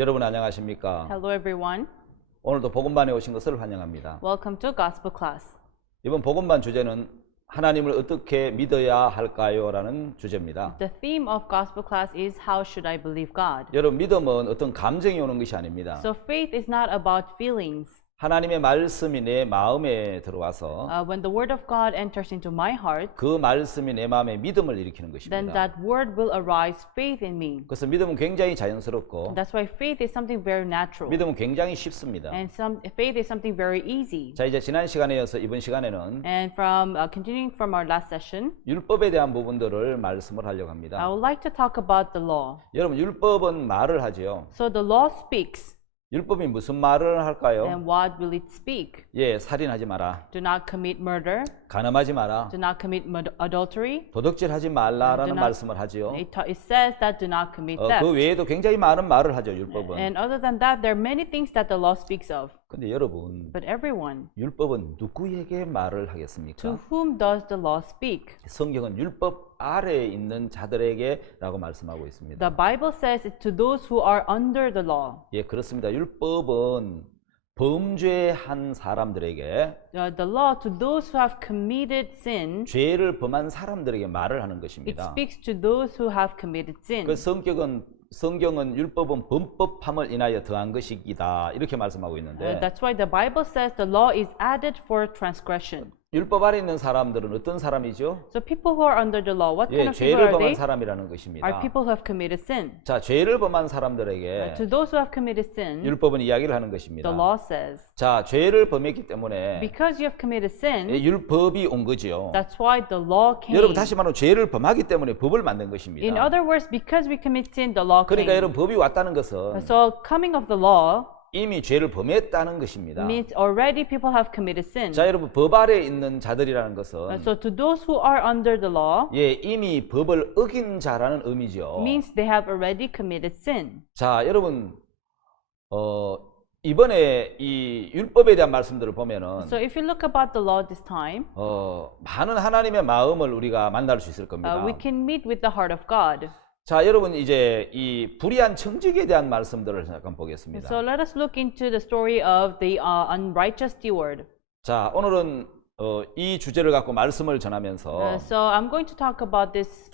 여러분 안녕하십니까? Hello everyone. 오늘도 복음반에 오신 것을 환영합니다. Welcome to Gospel Class. 이번 복음반 주제는 하나님을 어떻게 믿어야 할까요? 라는 주제입니다. The theme of Gospel Class is How should I believe God? 여러분 믿음은 어떤 감정이 오는 것이 아닙니다. So faith is not about feelings. 하나님의 말씀이 내 마음에 들어와서 When the word of God enters into my heart, 그 말씀이 내 마음에 믿음을 일으키는 then 것입니다. that word will arise faith in me. 그래서 믿음은 굉장히 자연스럽고 That's why faith is something very natural. 믿음은 굉장히 쉽습니다. And faith is something very easy. 자, 이제 지난 시간에 이어서 이번 시간에는 And from continuing from our last session, 율법에 대한 부분들을 말씀을 하려고 I 합니다. would like to talk about the law. 여러분 율법은 말을 하지요. So the law speaks. 율법이 무슨 말을 할까요? And what will it speak? 예, 살인하지 마라. Do not commit murder. 간음하지 마라. Do not commit adultery. 도둑질하지 말라라는 do not- 말씀을 하지요. It says that do not commit theft. 그 외에도 굉장히 많은 말을 하죠, 율법은. And other than that, there are many things that the law speaks of. 근데 여러분, But everyone, 율법은 누구에게 말을 to 하겠습니까? whom does the law speak? 성경은 율법 아래에 있는 자들에게라고 말씀하고 있습니다. The Bible says it to those who are under the law. 예, 그렇습니다. 율법은 범죄한 사람들에게, The law to those who have committed sin. 죄를 범한 사람들에게 말을 하는 It 것입니다. speaks to those who have committed sin. 그 성경은 율법은 범법함을 인하여 더한 것이다 이렇게 말씀하고 있는데, That's why the Bible says the law is added for transgression. 율법 아래 있는 사람들은 어떤 사람이죠? So people who are under the law, what kind 예, of people 죄를 are 범한 they? 사람이라는 Are 것입니다. people who have committed sin. 자, 죄를 범한 사람들에게 To those who have committed sin, 율법은 이야기를 하는 것입니다. the law says, 자, 죄를 범했기 때문에 because you have committed sin, 율법이 온 거지요. that's why the law came. 여러분 다시 말하면 죄를 범하기 때문에 법을 만든 In 것입니다. other words, because we commit sin, the law 그러니까 came. 여러분 법이 왔다는 것은 So coming of the law 이미 죄를 범했다는 것입니다. means already people have committed sin. 자, 여러분 법 아래에 있는 자들이라는 것은 So to those who are under the law 예, 이미 법을 어긴 자라는 의미죠. means they have already committed sin. 자, 여러분 이번에 이 율법에 대한 말씀들을 보면은 So if you look about the law this time, 많은 하나님의 마음을 우리가 만날 수 있을 겁니다. we can meet with the heart of God. 자, 여러분 이제 이 불의한 청직에 대한 말씀들을 잠깐 보겠습니다. So let us look into the story of the unrighteous steward. 자, 오늘은 이 주제를 갖고 말씀을 전하면서 So I'm going to talk about this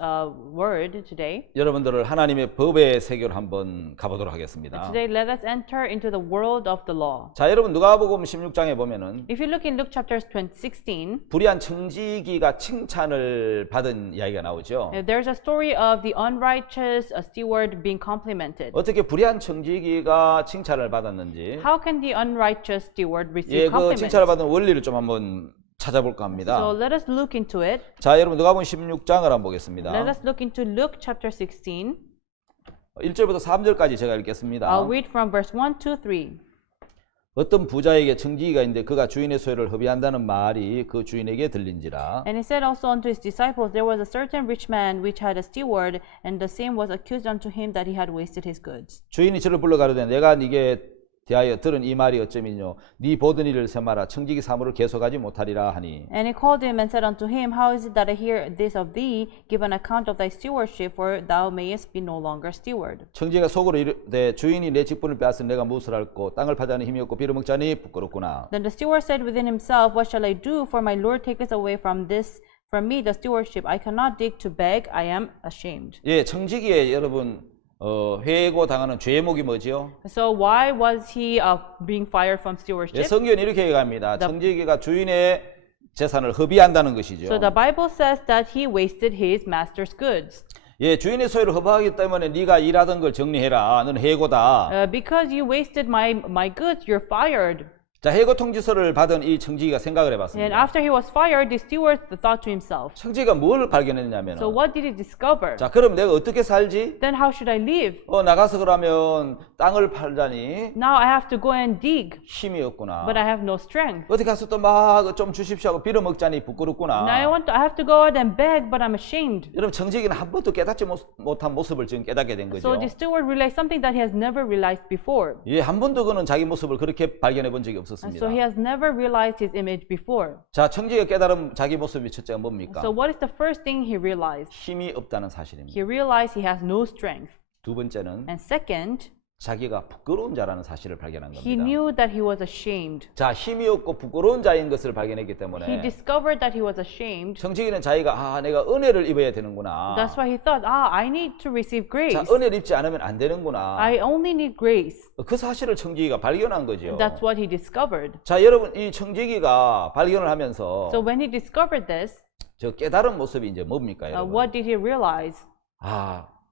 word today. 여러분들을 하나님의 법의 세계로 한번 가보도록 하겠습니다. Today, let us enter into the world of the law. 자, 여러분 누가복음 16장에 보면은 If you look in Luke chapter 16, 불의한 청지기가 칭찬을 받은 이야기가 나오죠. there's a story of the unrighteous steward being complimented. 어떻게 불의한 청지기가 칭찬을 받았는지, How can the unrighteous steward 예, receive 그 compliments? 칭찬을 받은 원리를 좀 한번 찾아볼까 합니다. So let us look into it. 자, 여러분 누가복음 16장을 한번 보겠습니다. Let us look into Luke chapter 16. 1절부터 3절까지 제가 읽겠습니다. I'll read from verse 1 to 3. 어떤 부자에게 청지기가 있는데 그가 주인의 소유를 허비한다는 말이 그 주인에게 들린지라. And he said also unto his disciples, there was a certain rich man which had a steward, and the same was accused unto him that he had wasted his goods. 주인이 저를 불러 가로되 내가 네게 대하여 들은 이 말이 어쩌면요 네 보던 일을 세마라 청지기 사무를 계속하지 못하리라 하니. And he called him and said unto him, How is it that I hear this of thee? Give an account of thy stewardship, for thou mayest be no longer steward. 청지기가 속으로 이르되 주인이 내 직분을 빼앗은 내가 무엇을 할꼬 땅을 파자니 힘이 없고 빌어먹자니 부끄럽구나. Then the steward said within himself, What shall I do? For my Lord taketh away from me the stewardship. I cannot dig to beg. I am ashamed. 예, 청지기에 여러분 회고 당하는 죄목이 뭐지요? So why was he being fired from 예, stewardship? 성경은 이렇게 얘기합니다. 청지기가 주인의 재산을 허비한다는 것이죠. So the Bible says that he wasted his master's goods. 예, 주인의 소유를 허비하기 때문에 네가 일하던 걸 정리해라. 너는 해고다. Because you wasted my goods, you're fired. 자, 해고 통지서를 받은 이 청지기가 생각을 And 해봤습니다. after he was fired, the steward thought to himself, 청지기가 뭘 발견했냐면, So what did he discover? 자, 그럼 내가 어떻게 살지? Then how should I live? 나가서 그러면 땅을 팔자니 Now I have to go and dig, 힘이 없구나. but I have no strength. 어디 가서 또 막 좀 주십시오 하고 빌어먹자니 부끄럽구나. Now I have to go out and beg, but I'm ashamed. 여러분, 청지기는 한 번도 깨닫지 못한 모습을 지금 깨닫게 된 거죠. So the steward realized something that he has never realized before. 예, 한 번도 그는 자기 모습을 그렇게 발견해 본 적이 And 없었습니다. so he has never realized his image before. 자, 청지기가 깨달은 자기 모습이 첫째가 뭡니까? So what is the first thing he realized? 힘이 없다는 사실입니다. He realized he has no strength. 두 번째는 And second, 자기가 부끄러운 자라는 사실을 발견한 He 겁니다. knew that he was ashamed. 자, 힘이 없고 부끄러운 자인 것을 발견했기 He 때문에 discovered that he was ashamed. 청지기는 자기가 내가 은혜를 입어야 되는구나. That's why he thought, I need to receive grace. 자, 은혜를 입지 않으면 안 되는구나. I only need grace. 그 사실을 청지기가 발견한 거죠. That's what he discovered. 자, 여러분 이 청지기가 발견을 하면서 So when he discovered this, 저 깨달은 모습이 이제 뭡니까, 여러분? what did he realize?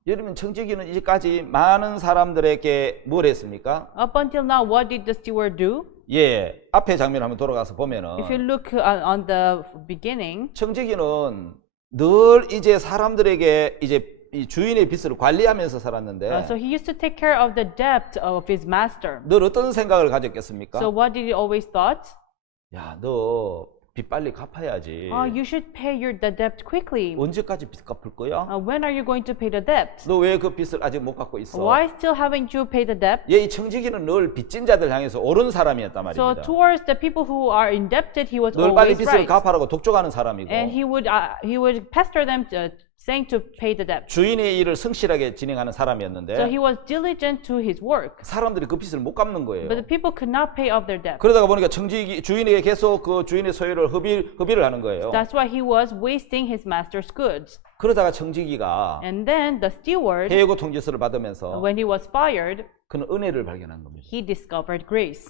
여러분 청지기는 이제까지 많은 사람들에게 뭘 했습니까? Up until now, what did the steward do? 예, 앞에 장면 한번 돌아가서 보면은 If you look on the beginning, 청지기는 늘 이제 사람들에게 이제 이 주인의 빚을 관리하면서 살았는데 so he used to take care of the debt of his master. 늘 어떤 생각을 가졌겠습니까? So what did he always thought? 야, 너 빚 빨리 갚아야지. You should pay the debt quickly. 언제까지 빚 갚을 거야? When are you going to pay the debt? 너 왜 그 빚을 아직 못 갚고 있어? Why still haven't you paid the debt? 예, 이 청지기는 늘 빚진 자들 향해서 옳은 사람이었단 So 말입니다. towards the people who are indebted, he was 늘 빨리 always 빚을 right. 갚아라고 독촉하는 사람이고 And he would pester them, saying to pay the debt. 주인의 일을 성실하게 진행하는 So 사람이었는데 he was diligent to his work. 사람들이 그 빚을 못 갚는 거예요. But the people could not pay off their debt. 그러다가 보니까 청지기 주인에게 계속 그 주인의 소유를 허비를 하는 거예요. That's why he was wasting his master's goods. 그러다가 청지기가 And then the steward, 해고 통지서를 받으면서 when he was fired, 그는 은혜를 발견한 겁니다. he discovered grace.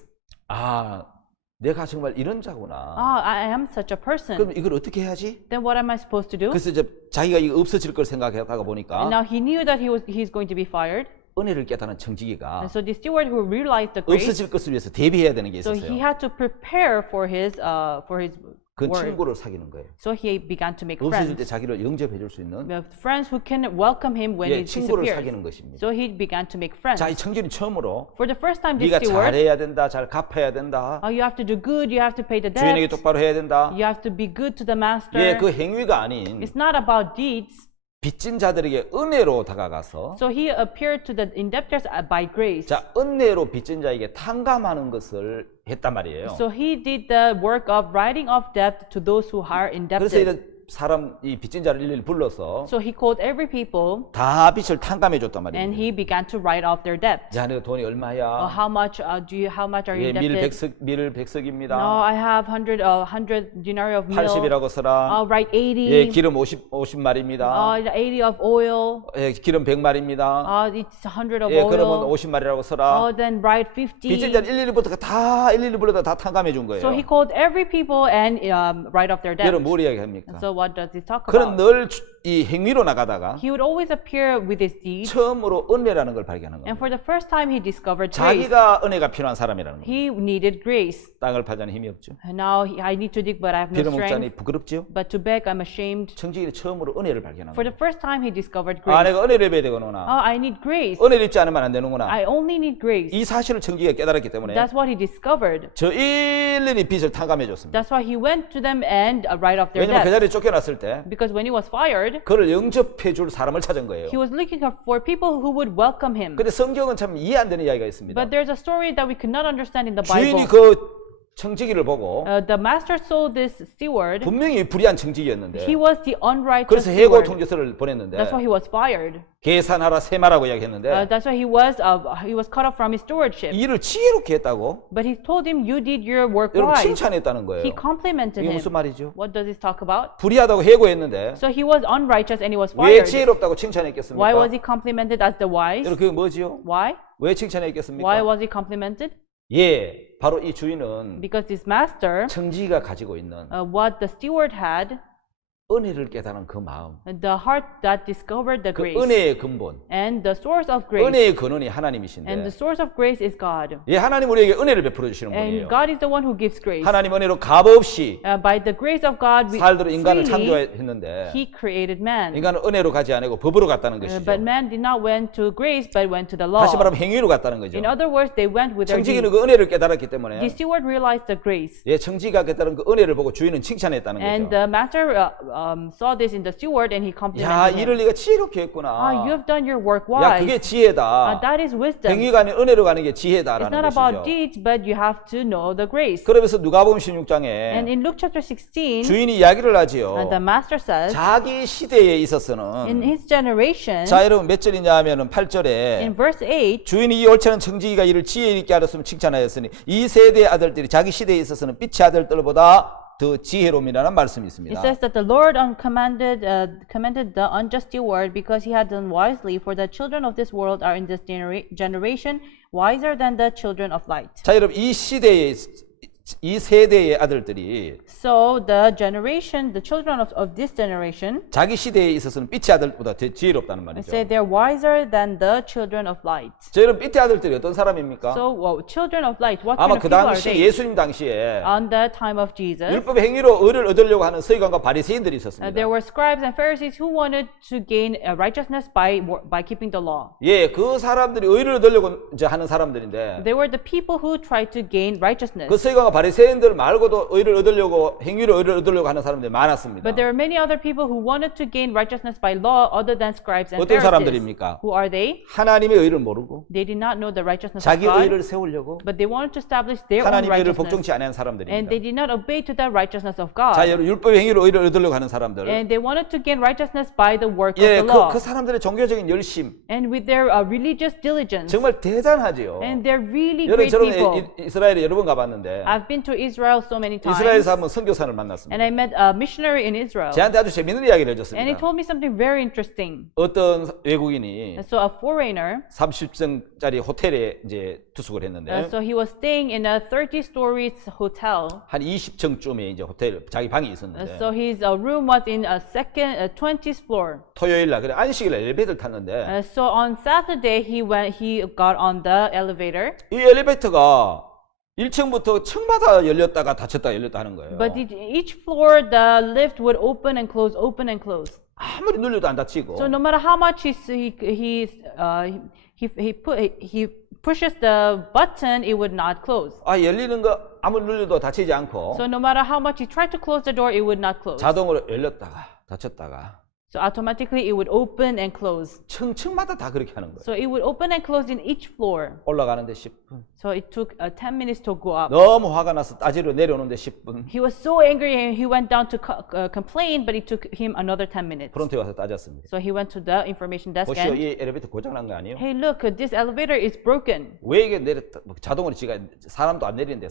내가 정말 이런 자구나. I am such a person. 그럼 이걸 어떻게 해야지? Then what am I supposed to do? 그래서 이제 자기가 이거 없어질 걸 생각하다가 And 보니까 now he knew that he's going to be fired. 은혜를 깨닫는 청지기가 And so the steward who realized the grace, 없어질 것을 위해서 대비해야 되는 게 so he 있었어요. had to prepare for his 그 word. 친구를 사귀는 거예요. So he began to make 없어질 때 friends. 자기를 영접해 줄 수 있는 Friends who can welcome him when he 친구를 disappears. 사귀는 것입니다. So he began to make friends. 자, 이 청지는 처음으로 For the first time, this 네가 steward, 잘해야 된다, 잘 갚아야 된다, you have to do good, you have to pay the 주인에게 debt, 똑바로 해야 된다. you have to be good to the master. 그 행위가 아닌 It's not about deeds. 빚진 자들에게 은혜로 다가가서 So he appeared to the indebtors by grace. 자, 은혜로 빚진 자에게 탕감하는 것을 했단 말이에요. So he did the work of writing off debt to those who are 그래서 indebted. 이런 사람 이 빚진 자를 일일이 불러서 So he called every people 다 빚을 탕감해 줬단 and 말입니다. he began to write off their debt. 야, 너 돈이 얼마야? How much how much are you 예, 밀 indebted? 100석입니다. No, I have 100 denarii of meal. 80이라고 써라. I'll write 80. 예, 기름 50마리입니다. 80 of oil. 예, 기름 100마리입니다. It's 100 of 예, 그러면 oil. 50마리라고 써라. Then write 50. 빚진 자를 일일이 불러다 다 탕감해 준 거예요. So he called every people and write off their debt. 여러분 뭘 이야기합니까? So what does he talk 그는 about? 늘 이 행위로 나가다가 He would always appear with his deeds. 처음으로 은혜라는 걸 발견한 And 겁니다. for the first time, he discovered grace. 자기가 은혜가 필요한 사람이라는 거예요. He needed grace. 땅을 파자니 힘이 없죠. And now I need to dig, but I have no 빌어먹자니 strength. 부끄럽지요. But to beg, I'm ashamed. 청지기는 처음으로 은혜를 발견한 For 거예요. the first time, he discovered grace. 내가 은혜를 입어야 되구나. I need grace. 은혜를 입지 않으면 안 되는구나. I only need grace. 이 사실을 청지기가 깨달았기 때문에 That's what he discovered. 저 일일이 빚을 탕감해 줬습니다. That's why he went to them and write off their 왜냐면 그 debt. 자리에 쫓겨났을 때 Because when he was fired, 그를 영접해 줄 사람을 찾은 거예요. he was looking for people who would welcome him. 근데 성경은 참 이해 안 되는 이야기가 있습니다. But there's a story that we could not understand in the 주인이 Bible. 그 청지기를 보고 The master saw this steward. 분명히 불의한 청지기였는데 He was the unrighteous 그래서 해고 steward. 통지서를 보냈는데 That's why he was fired. 계산하라 세마라고 이야기했는데 That's why he was cut off from his stewardship. 일을 지혜롭게 했다고 But he told him, "You did your work 여러분 right." 칭찬했다는 거예요. He complimented 이게 him. 무슨 말이죠? What does this talk about? 불의하다고 해고했는데 So he was unrighteous and he was 왜 fired. 지혜롭다고 Why 칭찬했겠습니까? was he complimented as the wise? 여러분 그게 뭐지요? Why? 왜 Why 칭찬했겠습니까? was he complimented? 예, 바로 이 주인은 Because this master, 청지기가 가지고 있는 what the steward had, 은혜를 깨달은 그 마음, the heart that discovered the 그 grace, 은혜의 근본, and the source of grace, 은혜의 근원이 and 하나님이신데 the source of grace is God. 예, 하나님 우리에게 은혜를 베풀어 주시는 분이에요. And God is the one who gives grace. 하나님 은혜로 값없이 By the grace of God, we 살도록 인간을 freely, 창조했는데 He created man. 인간은 은혜로 가지 않고 법으로 갔다는 것이죠. But man did not went to grace, but went to the law. 다시 말하면 행위로 갔다는 거죠. In other words, they went with their 청지기는 deeds. 그 은혜를 깨달았기 때문에 The steward realized the grace, 예, 청지기가 깨달은 그 은혜를 보고 주인은 칭찬했다는 and 거죠. the master saw this in the steward and he 야, complimented 일을 him. 네가 지혜롭게 You 했구나. have done your work 야, 그게 wise. 지혜다. That is wisdom. 행위가 아닌 은혜로 가는 게 It's 지혜다라는 not about 것이죠. deeds, but you have to know the grace. 그러면서 누가복음 And 16장에 in Luke chapter 16, 주인이 이야기를 하지요. the master says, 자기 시대에 in 있어서는 his generation, 자 여러분 몇 절이냐 하면은 8절에 in verse 8, 주인이 이 옳지 않은 청지기가 이를 지혜 있게 하였으면 칭찬하였으니 이 세대의 아들들이 자기 시대에 있어서는 빛의 아들들보다 더 지혜로움이라는 말씀이 it 있습니다. says that the Lord commended the unjust steward because he had done wisely, for the children of this world are in this generation wiser than the children of light. 자 여러분 이 세대의 아들들이 So the children of this generation, 자기 시대에 있어서는 빛의 아들보다 더 지혜롭다는 I 말이죠. say they're wiser than the children of light. 자 여러분 빛의 아들들이 어떤 사람입니까? So children of light, what 아마 kind of 그 people are 당시 they? 예수님 당시에 On the time of Jesus, 율법의 행위로 의를 얻으려고 하는 서기관과 바리새인들이 있었습니다. there were scribes and Pharisees who wanted to gain righteousness by keeping the law. 예, 그 사람들이 의를 얻으려고 이제 하는 사람들인데 They were the people who tried to gain righteousness. 그 서기관과 바리새인들 말고도 의를 얻으려고 행위로 의를 얻으려고 하는 사람들이 많았습니다. But there were many other people who wanted to gain righteousness by law other than scribes and 어떤 Pharisees. 사람들입니까? Who are they? 하나님의 의를 모르고 They did not know the righteousness of 자기 God, 의를 세우려고 but they wanted to establish their own 하나님의 의를 righteousness. 복종치 않은 And 사람들입니다. they did not obey to the righteousness of 자, God. 여러분 율법의 행위로 의를 얻으려고 하는 사람들. And they wanted to gain righteousness by the work 예, of the law. 그 사람들의 종교적인 열심 And with their religious diligence. 정말 대단하지요. And they're really 여러분 great people. 저는 이스라엘에 여러 번 가봤는데 I've been to Israel so many times. 이스라엘에서 한번 선교사를 만났습니다. And I met a missionary in Israel. 저한테 아주 재밌는 이야기를 And he 해줬습니다. told me something very interesting. 어떤 외국인이 So a foreigner, 30층짜리 호텔에 이제 투숙을 했는데 so he was staying in a 30 stories hotel. 한 20층쯤에 이제 호텔 자기 방이 있었는데 So his room was in a 20th floor. 토요일 날 그래 안식일 날 엘리베이터를 탔는데 So on Saturday he got on the elevator. 이 엘리베이터가 1층부터 층마다 열렸다가 닫혔다 열렸다 하는 거예요. But each floor the lift would open and close, open and close. 아무리 눌려도 안 닫히고 So no matter how much he pushes the button, it would not close. 아 열리는 거 아무리 눌려도 닫히지 않고 So no matter how much he tried to close the door, it would not close. 자동으로 열렸다가 닫혔다가 So automatically it would open and close. 층층마다 다 그렇게 하는 거예요. So it would open and close in each floor. 올라가는데 10분. So it took 10 minutes to go up. 너무 화가 나서 따지러 내려오는데 10분. He was so angry and he went down to complain, but it took him another 10 minutes. 프론트에 와서 따졌습니다. So he went to the information desk 보시오, and, 이 엘리베이터 고장난 거 아니에요? hey, look, this elevator is broken. 왜 이게 내렸다 자동으로 지가 사람도 안 내리는데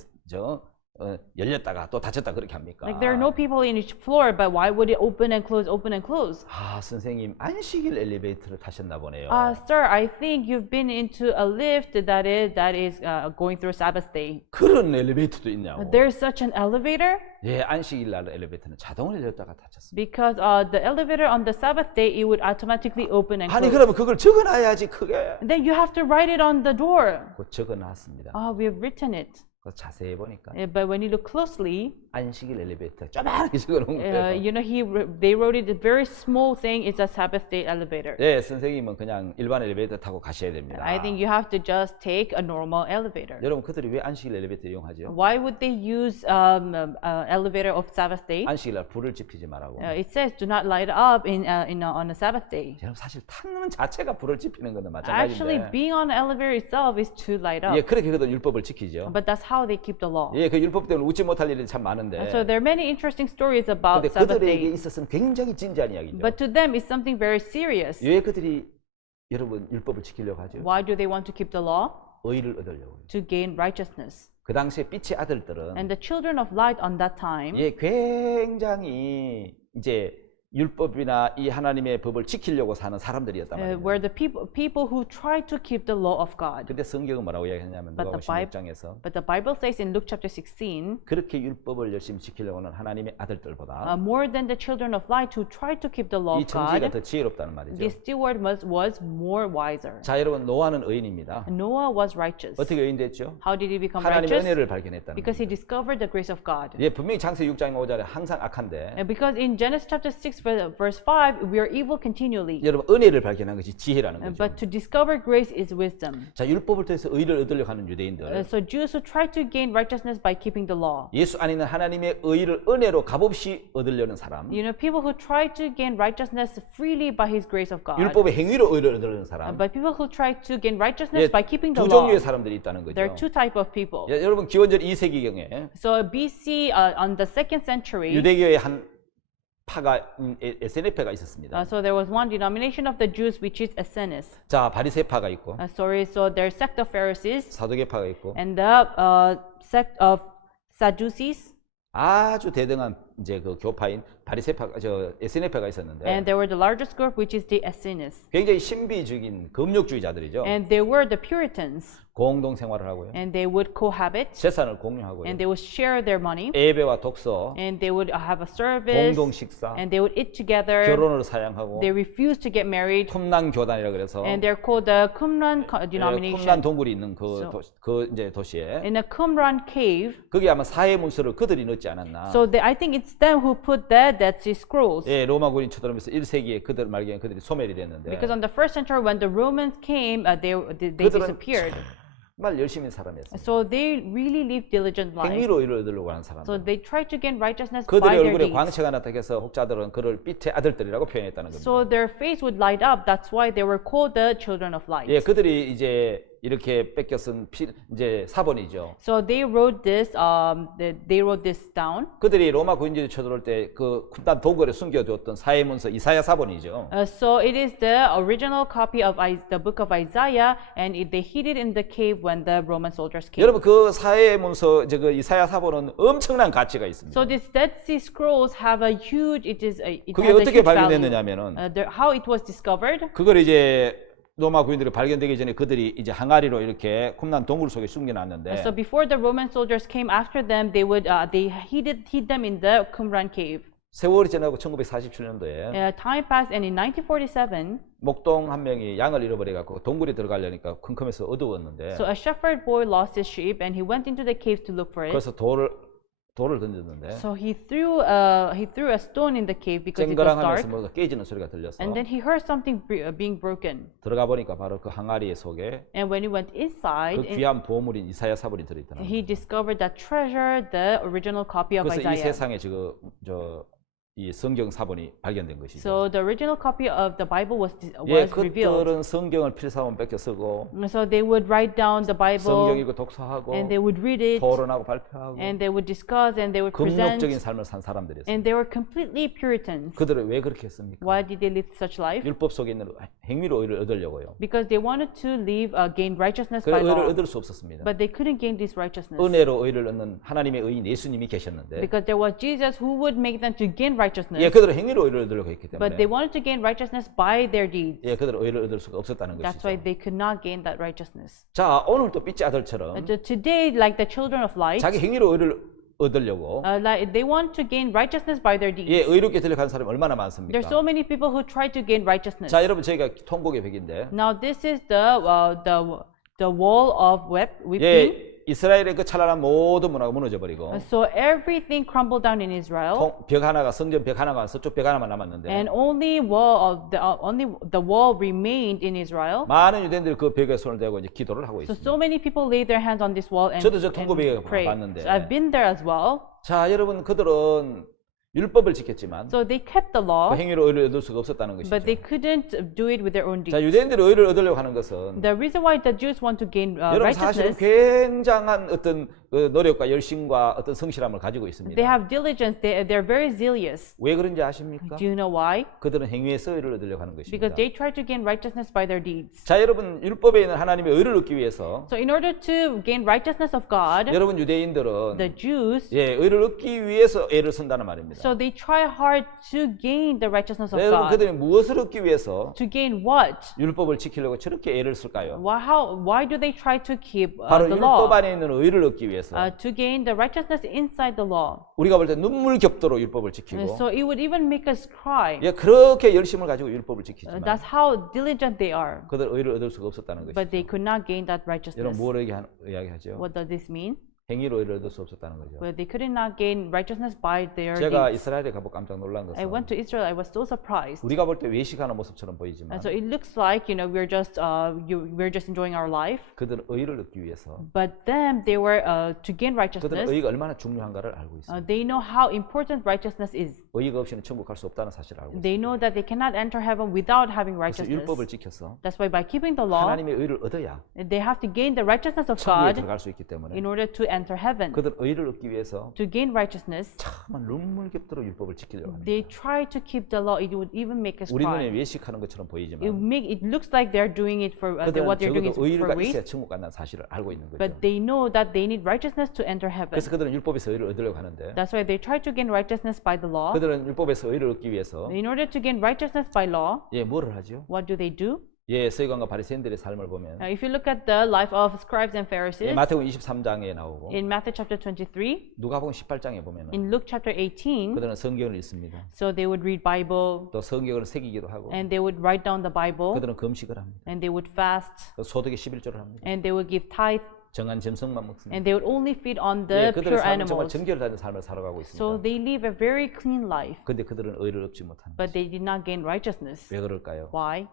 열렸다가 또 닫혔다 그렇게 합니까? Like there are no people in each floor, but why would it open and close, open and close? 아 선생님 안식일 엘리베이터를 타셨나 보네요. Sir, I think you've been into a lift that is going through Sabbath day. 그런 엘리베이터도 있냐고. There's such an elevator? 예, 안식일 날 엘리베이터는 자동으로 열렸다가 닫혔습니다. Because the elevator on the Sabbath day, it would automatically open and 아니 close. 그러면 그걸 적어놔야지 크게. Then you have to write it on the door. 그 적어놨습니다. We have written it. 그 자세히 보니까 But when you look closely, 안식일 엘리베이터 조그맣게 적어놓은 거예요. you know, they wrote it very small, saying it's a Sabbath day elevator. 예, 선생님은 그냥 일반 엘리베이터 타고 가셔야 됩니다. I think you have to just take a normal elevator. 여러분 그들이 왜 안식일 엘리베이터 이용하죠? Why would they use elevator of Sabbath day? 안식일 날 불을 지피지 말라고. It says do not light up on a Sabbath day. 여러분 사실 타는 자체가 불을 지피는 것은 Actually, 마찬가지인데. being on an elevator itself is to light up. 예, 그렇게 그들 율법을 지키죠. But that's how they keep the law. 예, 그 율법 때문에 웃지 못할 일이 참 많은데. So there are many interesting stories about 근데 Sabbath 그들에게 day. 있어서는 굉장히 진지한 이야기죠. But to them, it's something very serious. 왜 그들이 여러분 율법을 지키려고 하죠? Why do they want to keep the law? 의를 얻으려고. To gain righteousness. 그 당시에 빛의 아들들은 And the children of light on that time, 예, 굉장히 이제 율법이나 이 하나님의 법을 지키려고 사는 사람들이었단 말이에요. were the people who tried to keep the law of God. 근데 성경은 뭐라고 이야기하냐면 But 누가 the Bible- 16장에서 But the Bible says in Luke chapter 16, 그렇게 율법을 열심히 지키려고 하는 하나님의 아들들보다 more than the children of light who tried to keep the law 이 of 청지가 God, 더 지혜롭다는 말이죠. this steward was more wiser. 자, 여러분 노아는 의인입니다. Noah was righteous. 어떻게 의인 됐죠? How did he become 하나님의 righteous? 은혜를 발견했다는 Because he 거예요. discovered the grace of God. 예, 분명히 창세기 6장 5절에 항상 악한데 And because in Genesis chapter 6 verse 5, we are evil continually. 여러분 은혜를 발견한 것이 지혜라는 거죠. But to discover grace is wisdom. 자, 율법을 통해서 의를 얻으려고 하는 유대인들. So Jews who try to gain righteousness by keeping the law. 예수 안에 있는 하나님의 의를 은혜로 값없이 얻으려는 사람. You know, people who try to gain righteousness freely by His grace of God. 율법의 행위로 의를 얻으려는 사람. But people who try to gain righteousness by keeping the 두 law. 종류의 사람들이 있다는 There are 거죠. two type of people. 여러분 기원전 2세기경에 So BC, on the second century, 유대교의 한 파가 에세네파가 있었습니다. so there was one denomination of the Jews which is Essenes. 자, 바리새파가 있고 So there's sect of Pharisees 사두개파가 있고 and the sect of Sadducees. 아주 대등한 이제 그 교파인 바리새파 저 에세네파가 있었는데 And there were the largest group, which is the Essenes. 굉장히 신비주의인 금욕주의자들이죠. And they were the Puritans. 공동 생활을 하고요. And they would cohabit. 재산을 공유하고요. And they would share their money. 예배와 독서, And they would have a service. 공동 식사, And they would eat together. 결혼을 사양하고 They refused to get married. 쿰란 교단이라 그래서 And they're called the Qumran 쿰란 denomination. 동굴이 있는 그 이제 도시에 In a Qumran cave. 거기 아마 사회 문서를 그들이 넣지 않았나. So I think it's them who put the Dead Sea Scrolls. 예, 로마 군인 쳐들어오면서 1세기에 그들 말기에 그들이 소멸이 됐는데 Because on the first century, when the Romans came, they 그들은 disappeared. 정말 열심히 사람이었어요. So they really lived diligent lives. 행위로 일을 얻으려고 하는 So 사람들. they tried to gain righteousness 그들의 by their 얼굴에 deeds. 광채가 나타나서 혹자들은 그를 빛의 아들들이라고 표현했다는 겁니다. So their face would light up. That's why they were called the children of light. 예, 그들이 이제 이렇게 뺏겨 쓴 이제 사본이죠. So they wrote this. They wrote this down. 그들이 로마 군인들이 쳐들어올 때 그 군단 도굴에 숨겨두었던 사회문서 이사야 사본이죠. So it is the original copy of the book of Isaiah, and they hid it in the cave when the Roman soldiers came. 여러분 그 사회문서 그 이사야 사본은 엄청난 가치가 있습니다. So these Dead Sea Scrolls have a huge. It 그게 has a 어떻게 huge value. 발견됐느냐면은 How it was discovered. 그걸 이제 로마 구인들이 발견되기 전에 그들이 이제 항아리로 이렇게 쿰란 동굴 속에 숨겨놨는데 So before the Roman soldiers came after them, they hid them in the Qumran cave. 세월이 지나고 1947년도에 Time passed, and in 1947, 목동 한 명이 양을 잃어버려 갖고 동굴에 들어가려니까 컴컴해서 어두웠는데 so a shepherd boy lost his sheep, and he went into the cave to look for it. 그래서 돌을 던졌는데 So he threw a stone in the cave because it was 쨍그랑하면서 dark, 뭐가 깨지는 소리가 들렸어. and then he heard something being broken. 들어가 보니까 바로 그 항아리 속에 And when he went 그 inside, 귀한 보물인 이사야 사본이 들어있더라고요. he discovered that treasure, the original copy of 그래서 이 Isaiah. 세상에 이 성경 사본이 발견된 것이죠. So the original copy of the Bible was 예, revealed. 그들은 성경을 필사하면 뺏겨 쓰고 So they would write down the Bible, 성경 읽고 독서하고 and they would read it, 토론하고 발표하고 and they would discuss, and they would present, 금욕적인 삶을 산 사람들이었어요. and they were completely Puritans. 그들은 왜 그렇게 했습니까? Why did they live such life? 율법 속에 있는 행위로 의를 얻으려고요. Because they wanted to gain righteousness 그 by 의를 law, 얻을 수 없었습니다. but they couldn't gain this righteousness 은혜로 의를 얻는 하나님의 의인 예수님이 계셨는데 because there was Jesus who would make them to gain righteousness, 예, 그들은 행위로 의를 얻으려고 했기 but 때문에 they wanted to gain righteousness by their deeds. 예, 그들은 의를 얻을 수가 없었다는 That's why 것이죠. they could not gain that righteousness. 자, 오늘 또 빛의 아들처럼 Today, like the children of light, 자기 행위로 의를 얻으려고 they want to gain righteousness by their deeds. 예, 의롭게 되려고 하는 사람이 얼마나 많습니까? There's so many people who try to gain righteousness. 자, 여러분 저희가 통곡의 벽인데 Now this is the wall of weeping. 예, 이스라엘의 그 찬란한 모든 문화가 무너져 버리고 So everything crumbled down in Israel, 벽 하나가 성전 벽 하나가 서쪽 벽 하나만 남았는데 and only the wall remained in Israel. 많은 유대인들이 그 벽에 손을 대고 이제 기도를 하고 So 있습니다. many people lay their hands on this wall and 저도 저 통곡벽에 pray. 봤는데 So I've been there as well. 자, 여러분 그들은 율법을 지켰지만 So they kept the 그 law, 행위로 의를 얻을 수가 없었다는 것이죠. but they couldn't do it with their own 자, deeds. 유대인들이 의를 얻으려고 하는 것은 The reason why the Jews want to gain 여러분 사실은 righteousness, 굉장한 어떤 그 노력과 열심과 어떤 성실함을 가지고 있습니다. they have diligence. They're very zealous. 왜 그런지 아십니까? Do you know why? 그들은 행위에서 의를 얻으려고 하는 것입니다. Because they try to gain righteousness by their deeds. 자, 여러분 율법에 있는 하나님의 의를 얻기 위해서 So in order to gain righteousness of God, 여러분 유대인들은 the Jews, 예, 의를 얻기 위해서 애를 쓴다는 말입니다. so they try hard to gain the righteousness of 여러분 God. 그들이 무엇을 얻기 위해서 To gain what? 율법을 지키려고 저렇게 애를 쓸까요? Why do they try to keep 바로 the 율법 law? 안에 있는 의를 얻기 위해서 To gain the righteousness inside the law. 우리가 볼 때 눈물 겹도록 율법을 지키고 So it would even make us cry. 예, 그렇게 열심을 가지고 율법을 지키지만 That's how diligent they are. 그들 의를 얻을 수가 없었다는 But 것이죠. they could not gain that 여러분 righteousness. 뭐를 이야기하죠? What does this mean? 행위로 의를 얻을 수 없었다는 거죠. Well, they could not gain righteousness by their 제가 deeds. 이스라엘에 가보고 깜짝 놀란 I went 것은 to Israel. I was so surprised. 우리가 볼 때 외식하는 모습처럼 보이지만 And so it looks like, we're just enjoying our life. 그들은 의를 얻기 위해서 But them, they were to gain 그들은 righteousness. 의가 얼마나 중요한가를 알고 있습니다. They know how important righteousness is. 의가 없이는 천국 갈 수 없다는 사실을 알고 They 있습니다. know that they cannot enter heaven without having 그래서 righteousness. 율법을 지켜서 That's why by keeping the law, 하나님의 의를 얻어야 they have to gain the righteousness of 천국에 God 들어갈 수 있기 때문에 in order to enter heaven. 그들 의를 얻기 위해서 To gain righteousness, 참 눈물 겹도록 율법을 지키려고 합니다. they try to keep the law. It would even make us 우리 눈에 cry. 외식하는 것처럼 보이지만 It looks like they're doing it for 그들은 what they're doing is 적어도 의가 for 있어야 waste, 천국 간다는 사실을 알고 있는 거죠. but they know that they need righteousness to enter heaven. 그래서 그들은 율법에서 의를 얻으려고 하는데 That's why they try to gain righteousness by the law. 그들은 율법에서 의를 얻기 위해서 In order to gain righteousness by law, 뭐를 하죠? what do they do? 서기관과 바리새인들의 삶을 보면 If you look at the life of scribes and Pharisees, 마태복음 23장에 나오고 in Matthew chapter 23, 누가복음 18장에 보면 in Luke chapter 18, 그들은 성경을 읽습니다. so they would read Bible, 또 성경을 새기기도 하고 and they would write down the Bible, 그들은 금식을 합니다. and they would fast, 또 소득의 11조를 합니다. and they would give tithe, 정한 짐승만 먹습니다. and they would only feed on the 그들의 pure 삶은 정말 animals. 정결한 삶을 살아가고 So 있습니다. they live a very clean life, 근데 그들은 의를 얻지 못합니다. but they did not gain righteousness. 왜 그럴까요? Why?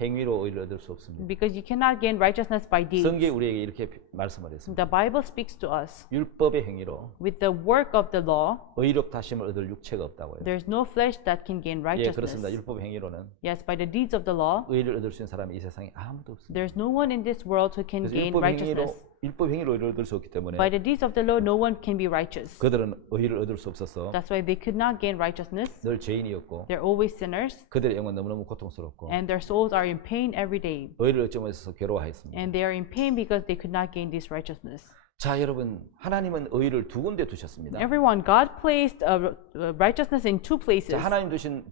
행위로 의를 얻을 수 없습니다. Because you cannot gain righteousness by deeds. 성경이 우리에게 이렇게 말씀을 했습니다. The Bible speaks to us. 율법의 행위로 With the work of the law, 의롭다 하심을 얻을 육체가 없다고요. there's no flesh that can gain 그렇습니다. righteousness. 율법 행위로는 Yes, by the deeds of the law, 의를 얻을 수 있는 사람이 이 세상에 아무도 없습니다. there's no one in this world who can 그래서 gain righteousness. 율법 행위로 의를 얻을 수 없기 때문에 By the deeds of the law, no one can be righteous. 그들은 의를 얻을 수 없어서 That's why they could not gain righteousness. 늘 죄인이었고 They're always sinners, 그들의 영은 너무너무 고통스럽고 and their souls are in pain every day. 의를 얻지 못해서 괴로워하였습니다. And they are in pain because they could not gain this righteousness. 자, 여러분, 하나님은 의를 두 군데 두셨습니다. Everyone, God placed righteousness in two places. 자, 하나님 두신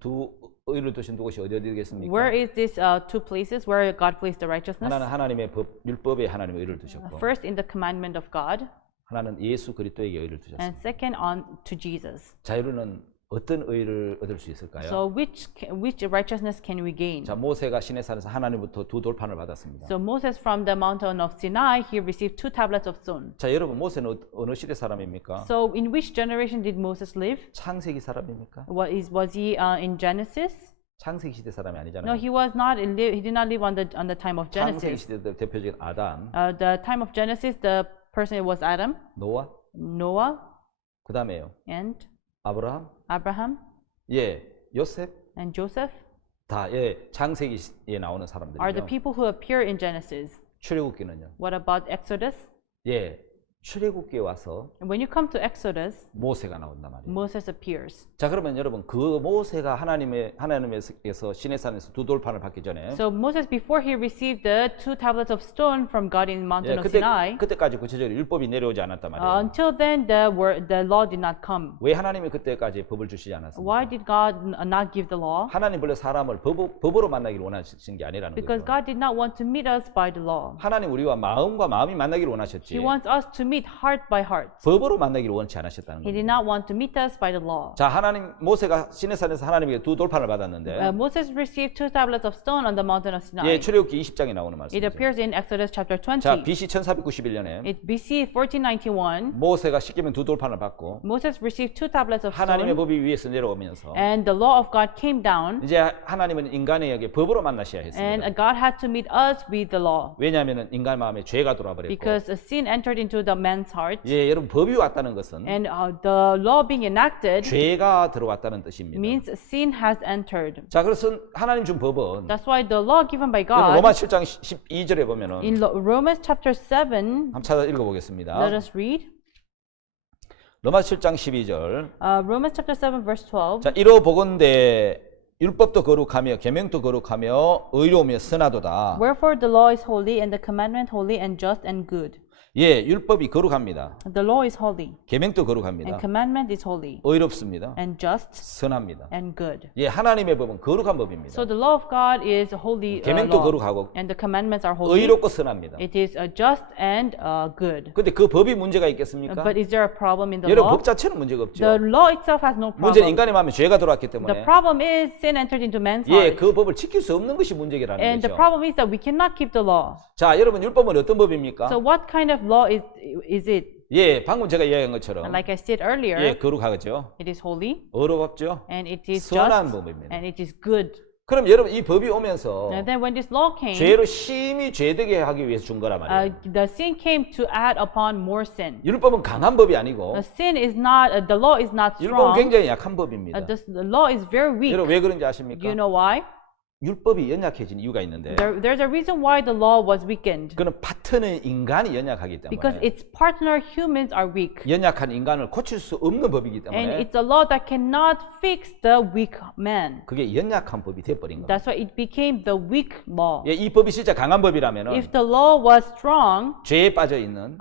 의를 두신 두 곳이 어디 어디겠습니까? Where is this two places where God placed the righteousness? 하나는 하나님의 법, 율법에 하나님의 의를 두셨고 First, in the commandment of God, 하나는 예수 그리스도에게 의를 and 두셨습니다. second, on to Jesus. 자, 여러분은 어떤 의를 얻을 수 있을까요? So, which righteousness can we gain? 자, 모세가 시내산에서 하나님부터 두 돌판을 받았습니다. So Moses from the mountain of Sinai, he received 2 tablets of stone. 자, 여러분, 모세는 어느 시대 사람입니까? So in which generation did Moses live? 창세기 사람입니까? Was he in Genesis? 창세기 시대 사람이 No, 아니잖아요. he was not. He did not live on the time of 창세기 Genesis. 시대 대표적인 아담, The time of Genesis, the person was Adam, 노아, Noah, 그 다음에요. and 아브라함, Abraham, 요셉, and Joseph 다 창세기에 나오는 are the 사람들이죠. people who appear in Genesis. 출애굽기는요. What about Exodus? 출애굽기에 와서 When you come to Exodus, 모세가 나온단 말이에요. Moses appears. 자, 그러면 여러분 그 모세가 하나님에서 시내산에서 두 돌판을 받기 전에 So Moses, before he received the 2 tablets of stone from God in mountain of Sinai, 그때까지 구체적으로 율법이 내려오지 않았단 말이에요. until then the law did not come. 왜 하나님이 그때까지 법을 주시지 않았습니까? Why did God not give the law? 하나님 원래 사람을 법으로 만나기를 원하신 게 아니라는 Because 거죠. God did not want to meet us by the law. 하나님 우리와 마음과 마음이 만나기를 원하셨지. He wants us to meet heart by heart. 법으로 만나기를 원치 않으셨다는 He did 거죠. not want to meet us by the law. 자, 모세가 시내산에서 하나님에게 두 돌판을 받았는데 Moses received 2 tablets of stone on the mountain of Sinai. 출애굽기 20장에 나오는 It 말씀이죠. appears in Exodus chapter 자, 20. BC 1491년에 It BC 1491. 모세가 십계명 두 돌판을 받고 Moses received 2 tablets of 하나님의 stone, 법이 위에서 내려오면서 and the law of God came down, 이제 하나님은 인간에게 법으로 만나셔야 and 했습니다. God had to meet us with the law. 왜냐하면 인간 마음에 죄가 들어와 버렸고 Because sin entered into the man's heart, 여러분 법이 왔다는 것은 and the law being enacted 죄가 들어왔다는 뜻입니다. means sin has entered. 자, 그래서 하나님 준 법은 That's why the law given by 여러분 God 로마 7장 12절에 보면은 in Romans chapter 7, 한번 찾아 읽어보겠습니다. let us read. 로마 7장 12절. Romans chapter 7 verse 12. 자, 이로 보건대 율법도 거룩하며 계명도 거룩하며 의로우며 선하도다. Wherefore the law is holy, and the commandment holy and just and good. 율법이 거룩합니다. The law is holy, 계명도 거룩합니다. and commandment is holy, 의롭습니다. and just 선합니다. and good. 하나님의 법은 거룩한 법입니다. So the law of God is holy 계명도 law, 거룩하고 and the commandments are holy. 의롭고 선합니다. It is just and good. 근데 그 법이 문제가 있겠습니까? But is there a problem in the 여러분 law? 법 자체는 문제가 없죠. The law itself has no 문제는 problem. 인간의 마음에 죄가 들어왔기 The 때문에 problem is sin entered into man's heart. 그 법을 지킬 수 없는 것이 문제라는 And the 거죠. problem is that we cannot keep the law. 자, 여러분 율법은 어떤 법입니까? So what kind of of law is it? 예, 방금 제가 이야기한 것처럼 And like I said earlier, 예, 거룩하죠. it is holy, 어렵죠. and it is 선한 just, 법입니다. and it is good. 그럼 여러분 이 법이 오면서 And then when this law came, 죄로 심히 죄되게 하기 위해서 준 거란 말이에요. the sin came to add upon more sin. 율법은 강한 법이 아니고 Sin is not, the law is not 율법은 strong. 굉장히 약한 법입니다. The law is very weak. 여러분 왜 그런지 Do you 아십니까? know why? 율법이 연약해진 이유가 있는데 There's a reason why the law was weakened. 그는 파트는 인간이 연약하기 Because 때문에 its partner humans are weak. 연약한 인간을 고칠 수 없는 법이기 And 때문에 it's a law that cannot fix the weak man. 그게 연약한 법이 돼버린 겁니다. That's why it became the weak law. 예, 이 법이 진짜 강한 법이라면 If the law was strong, 죄에 빠져 있는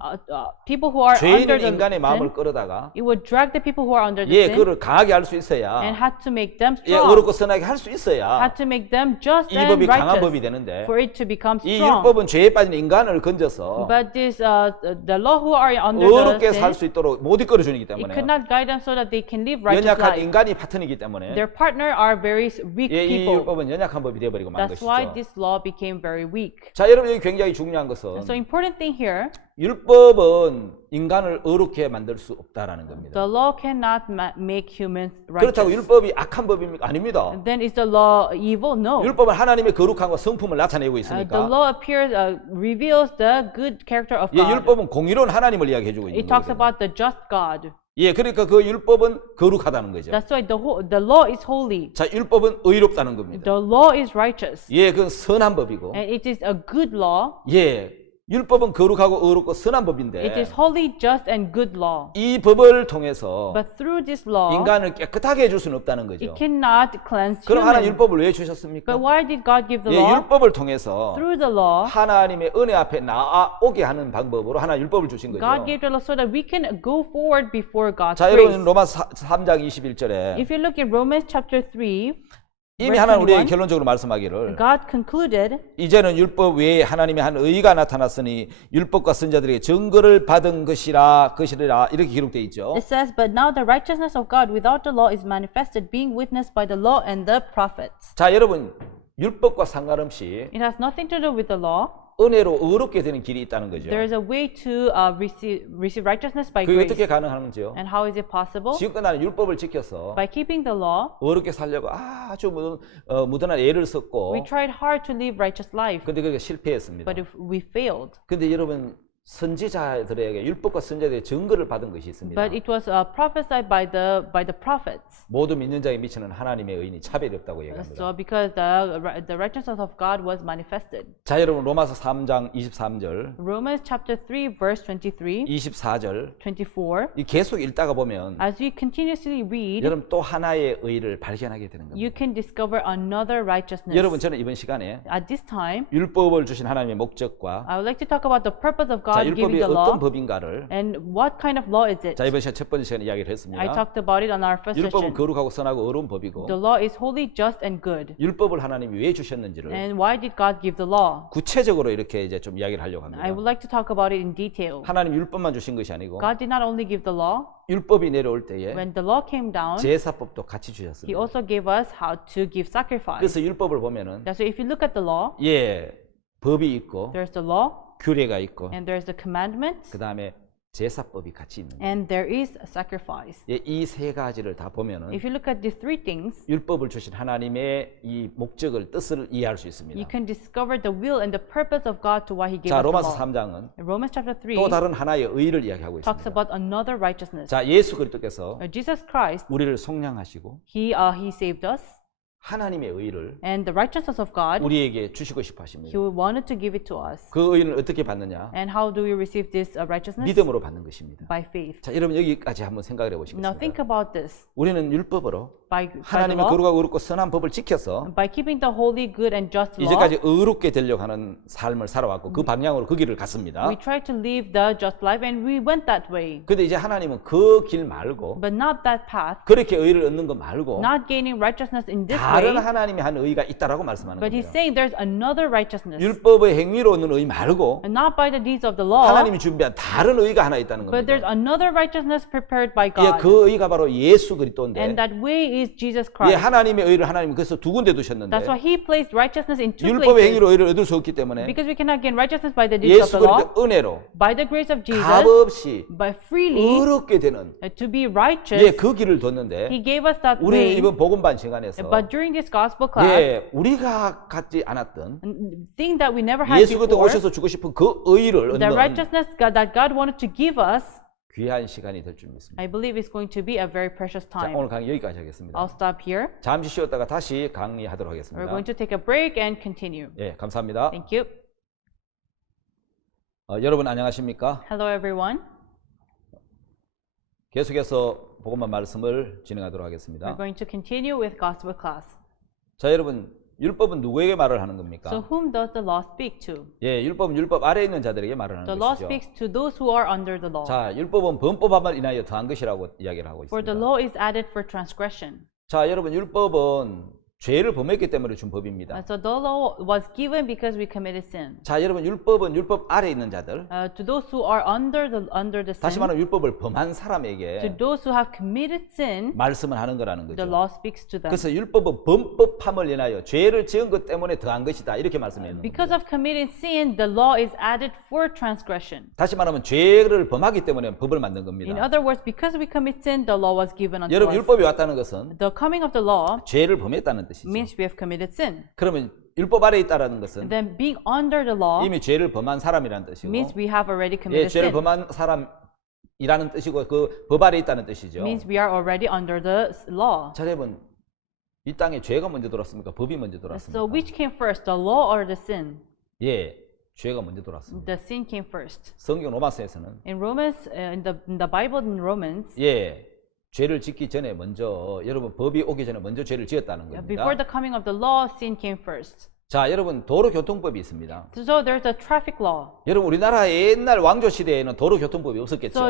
people who are 죄 under 있는 the 인간의 마음을 sin, 끌어다가 it would drag the people who are under the 예, sin 그를 강하게 할 수 있어야 and had to make them 예, strong. 어렵고 선하게 할 수 있어야 Had to make them just 이 and 법이 강한 법이 righteous 되는데 for it to become 이 strong. 율법은 죄에 빠진 인간을 건져서 But this, the law who are under the 어렵게 살 sin, 수 있도록 못 이끌어 주기 it 때문에 could not guide them so that they can live righteous 연약한 life. 인간이 파트너이기 때문에 Their partner are very weak 예, 이 people. 율법은 연약한 법이 되어버리고 만 That's why 것이죠. this law became very weak. 자, 여러분 여기 굉장히 중요한 것은 And so important thing here, 율법은 인간을 어렵게 만들 수 없다라는 겁니다. the law cannot make humans 그렇다고 righteous. 율법이 악한 법입니까? 아닙니다. Then is the law evil? No. 율법은 하나님의 거룩함과 성품을 나타내고 The 있으니까 law appears, reveals the good character of 예, God. 율법은 공의로운 하나님을 이야기해주고 있는 It talks 거예요. about the just God. 예, 그러니까 그 율법은 거룩하다는 거죠. That's why the law is holy. 자, 율법은 의롭다는 겁니다. The law is righteous. 예, 그건 선한 법이고 And it is a good law. 예, 율법은 거룩하고 의롭고 선한 It 법인데 is holy, just, and good law. 이 법을 통해서 But through this law, 인간을 깨끗하게 해줄 수는 없다는 거죠. it cannot cleanse 그럼 하나님 humans. 율법을 왜 주셨습니까? But why did God give the 예, law? 율법을 통해서 Through the law, 하나님의 은혜 앞에 나아오게 하는 방법으로 하나님 율법을 주신 거죠. God gave the law so that we can go forward before God's 자, grace. 여러분 로마 3장 21절에 If you look at Romans chapter 3, 이미 verse 하나님 우리에게 21, 결론적으로 말씀하기를 God concluded, 이제는 율법 외에 하나님의 한 의가 나타났으니 율법과 선자들에게 증거를 받은 것이라 이렇게 기록되어 있죠. it says, But now the righteousness of God without the law is manifested, being witnessed by the law and the prophets. 자, 여러분 율법과 상관없이 It has nothing to do with the law. 은혜로 의롭게 되는 길이 있다는 거죠. There is a way to receive righteousness by 그게 grace. 어떻게 가능한지요? And how is it possible? 지금껏 나는 율법을 지켜서 By keeping the law, 의롭게 살려고 아주 무던한 애를 썼고 we tried hard to live righteous life, 근데 그게 실패했습니다. but if we failed. 근데 여러분 선지자들에게 율법과 선자들의 증거를 받은 것이 있습니다. But it was prophesied by the prophets. 모두 믿는 자에 미치는 하나님의 의인이 차별이 없다고 얘기합니다. So because the righteousness of God was manifested. 자, 여러분 로마서 3장 23절, Romans chapter 3 verse 23, 24절 24. 이 계속 읽다가 보면 As you continuously read, 여러분 또 하나의 의를 발견하게 되는 겁니다. you can discover another righteousness. 여러분 저는 이번 시간에 At this time, 율법을 주신 하나님의 목적과 I would like to talk about the purpose of 자, God giving 율법이 the 어떤 law 법인가를 and what kind of law is it. 자, 이번 시간 첫 번째 시간에 이야기를 I 했습니다. talked about it on our first 율법은 session. 거룩하고 선하고 의로운 법이고 The law is holy, just, and good. 율법을 하나님이 왜 주셨는지를 And why did God give the law? 구체적으로 이렇게 이제 좀 이야기를 하려고 합니다. I would like to talk about it in detail. 하나님 율법만 주신 것이 아니고 God did not only give the law. 율법이 내려올 때에 When the law came down, 제사법도 같이 He 주셨습니다. also gave us how to give sacrifice. 그래서 율법을 보면은 So if you look at the law, 예, 법이 있고 there's the law, 규례가 있고 and there's the commandments, 그 다음에 제사법이 같이 있는 거예요. and there is a sacrifice. 예, 이 세 가지를 다 보면은 If you look at these three things, 율법을 주신 하나님의 이 목적을 뜻을 이해할 수 you 있습니다. can discover the will and the purpose of God to why He gave 자, us the 로마서 law. 3장은 Romans chapter 3 또 다른 하나의 의를 이야기하고 talks 있습니다. about another righteousness. 자, 예수 그리스도께서 Jesus Christ, 우리를 속량하시고 He saved us, 하나님의 의를 and the righteousness of God, 우리에게 주시고 싶어 He 하십니다. wanted to give it to us. 그 의는 어떻게 받느냐? And how do we receive this righteousness? 믿음으로 받는 것입니다. By faith. 자, 여러분 여기까지 한번 생각을 Now 해보시겠습니다. think about this. 우리는 율법으로 By the 하나님의 law, 거룩하고 의롭고 선한 법을 지켜서 by keeping the holy, good, and just law, 이제까지 의롭게 되려고 하는 삶을 살아왔고 그 방향으로 그 길을 갔습니다. we tried to live the just life, and we went that way. 근데 이제 하나님은 그 길 말고 But not that path, 그렇게 의를 얻는 거 말고 not gaining righteousness in this 다른 way, 하나님의 한 의가 있다라고 말씀하는 but He's 겁니다. saying there's another righteousness, 율법의 행위로 얻는 의 말고 and not by the deeds of the law, 하나님이 준비한 다른 의가 하나 있다는 but there's 겁니다. another righteousness prepared by 예, God. 그 의가 바로 예수 그리스도인데 And that way is Jesus 예, Christ. 하나님의 의를 하나님 그래서 두 군데 두셨는데 That's why He placed righteousness in two 율법의 places. 행위로 의를 얻을 수 없기 때문에 Because we cannot gain righteousness by the deeds of 예수 the law, 그리스도 은혜로 by the grace of Jesus, 값 없이 by freely 의롭게 되는 to be righteous. 예, 그 길을 뒀는데 He gave us that 우리 way. 이번 복음반 시간에서 But during this gospel class, 예, 우리가 갖지 않았던 thing that we never had 예수 그리스도 before, 오셔서 주고 싶은 그 의를 the 얻는 righteousness that God wanted to give us, 귀한 시간이 될 줄 믿습니다. I believe is going to be a very precious 자, time. 오늘 강의 여기까지 하겠습니다. I'll stop here. 잠시 쉬었다가 다시 강의하도록 We're 하겠습니다. going to take a break and continue. 예, 감사합니다. Thank you. 여러분 안녕하십니까? Hello, everyone. 계속해서 복음만 말씀을 진행하도록 We're 하겠습니다. going to continue with gospel class. 자, 여러분 율법은 누구에게 말을 하는 겁니까? So whom does the law speak to? 예, 율법은 율법 아래에 있는 자들에게 말을 하는 The law 것이죠. speaks to those who are under the law. 자, 율법은 범법함을 인하여 더한 것이라고 이야기를 하고 For the 있습니다. law is added for transgression. 자, 여러분 율법은 죄를 범했기 때문에 준 법입니다. So the law was given because we committed sin. 자, 여러분 율법은 율법 아래에 있는 자들, To those who are under the 다시 sin, 말하면 율법을 범한 to 사람에게 those who have committed sin, 말씀을 하는 거라는 the 거죠. law speaks to them. 그래서 율법은 범법함을 인하여 죄를 지은 것 때문에 더한 것이다 이렇게 말씀해요. Because of committing sin, the law is added for transgression. 다시 말하면 죄를 범하기 때문에 법을 만든 In 겁니다. other words, because we commit sin, the law was given unto 여러분 us. 율법이 왔다는 것은 The coming of the law 죄를 범했다는 뜻이죠. means we have committed sin. 그러면 율법 아래에 있다라는 것은 Then being under the law 이미 죄를 범한 사람이라는 뜻이고, means we have already 예, committed 죄를 sin. 범한 사람이라는 뜻이고 그 법 아래에 있다는 뜻이죠. Means we are already under the law. 자, 여러분 이 땅에 죄가 먼저 들어왔습니까? 법이 먼저 So 들어왔습니까? which came first, the law or the sin? 예, 죄가 먼저 들어왔습니다. The sin came first. 성경 로마서에서는 In Romans, in the Bible in Romans, 예, 죄를 짓기 전에 먼저 여러분 법이 오기 전에 먼저 죄를 지었다는 before 겁니다. the coming of the law, sin came first. 자, 여러분 도로교통법이 있습니다. So there's a traffic law. 여러분 우리나라 옛날 왕조 시대에는 도로교통법이 없었겠죠. So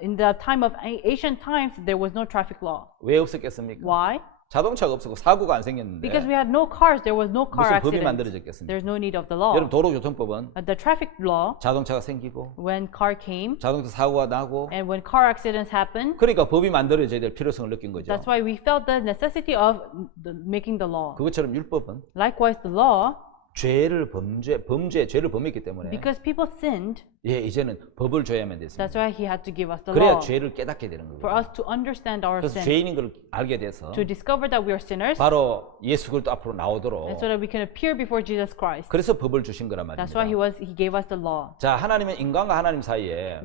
in the time of ancient times, there was no traffic law. 왜 없었겠습니까? Why? 자동차가 없었고 사고가 안 생겼는데 Because we had no cars, there was no car 무슨 법이 accidents. 만들어졌겠습니까? There's no need of the law. 여러분 도로교통법은 The traffic law, 자동차가 생기고 when car came 자동차 사고가 나고 and when car accidents happened, 그러니까 법이 만들어져야 될 필요성을 느낀 거죠. that's why we felt the necessity of making the law. 그것처럼 율법은 Likewise, the law, 죄를 죄를 범했기 때문에 because people sinned, 예, 이제는 법을 줘야만 됐습니다. that's why he had to give us the 그래야 law. 죄를 깨닫게 되는 For 거예요. us to understand our 그래서 sin, 죄인인 걸 알게 돼서 to discover that we are sinners, 바로 예수 그리스도 앞으로 나오도록 and so that we can appear before Jesus Christ. 그래서 법을 주신 거란 That's why 말입니다. he gave us the law. 자, 하나님은 인간과 하나님 사이에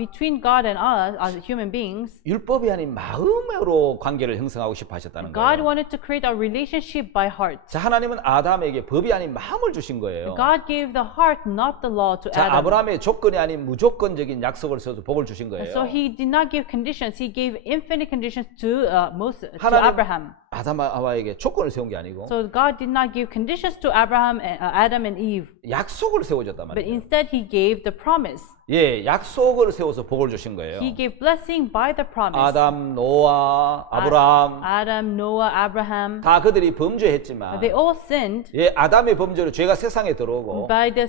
Between God and us as human beings, 율법이 아닌 마음으로 관계를 형성하고 싶어 하셨다는 God 거예요. wanted to create a relationship by heart. 자, 하나님은 아담에게 법이 아닌 마음을 주신 거예요. God gave the heart, not the law, to 자, Adam. 아브라함의 조건이 아닌 무조건적인 약속을 세워서 복을 주신 거예요. So he did not give conditions. He gave infinite conditions to Moses, to 하나님 Abraham. 아담과 하와에게 조건을 세운 게 아니고 So God did not give conditions to Adam and Eve, 약속을 세워줬단 but 말이에요. instead he gave the promise. 예, 약속을 세워서 복을 주신 거예요. He gave blessing by the promise. 아담, 노아, 아브라함 Adam, Noah, Abraham, 다 그들이 범죄했지만 they all sinned. 예, 아담의 범죄로 죄가 세상에 들어오고 By the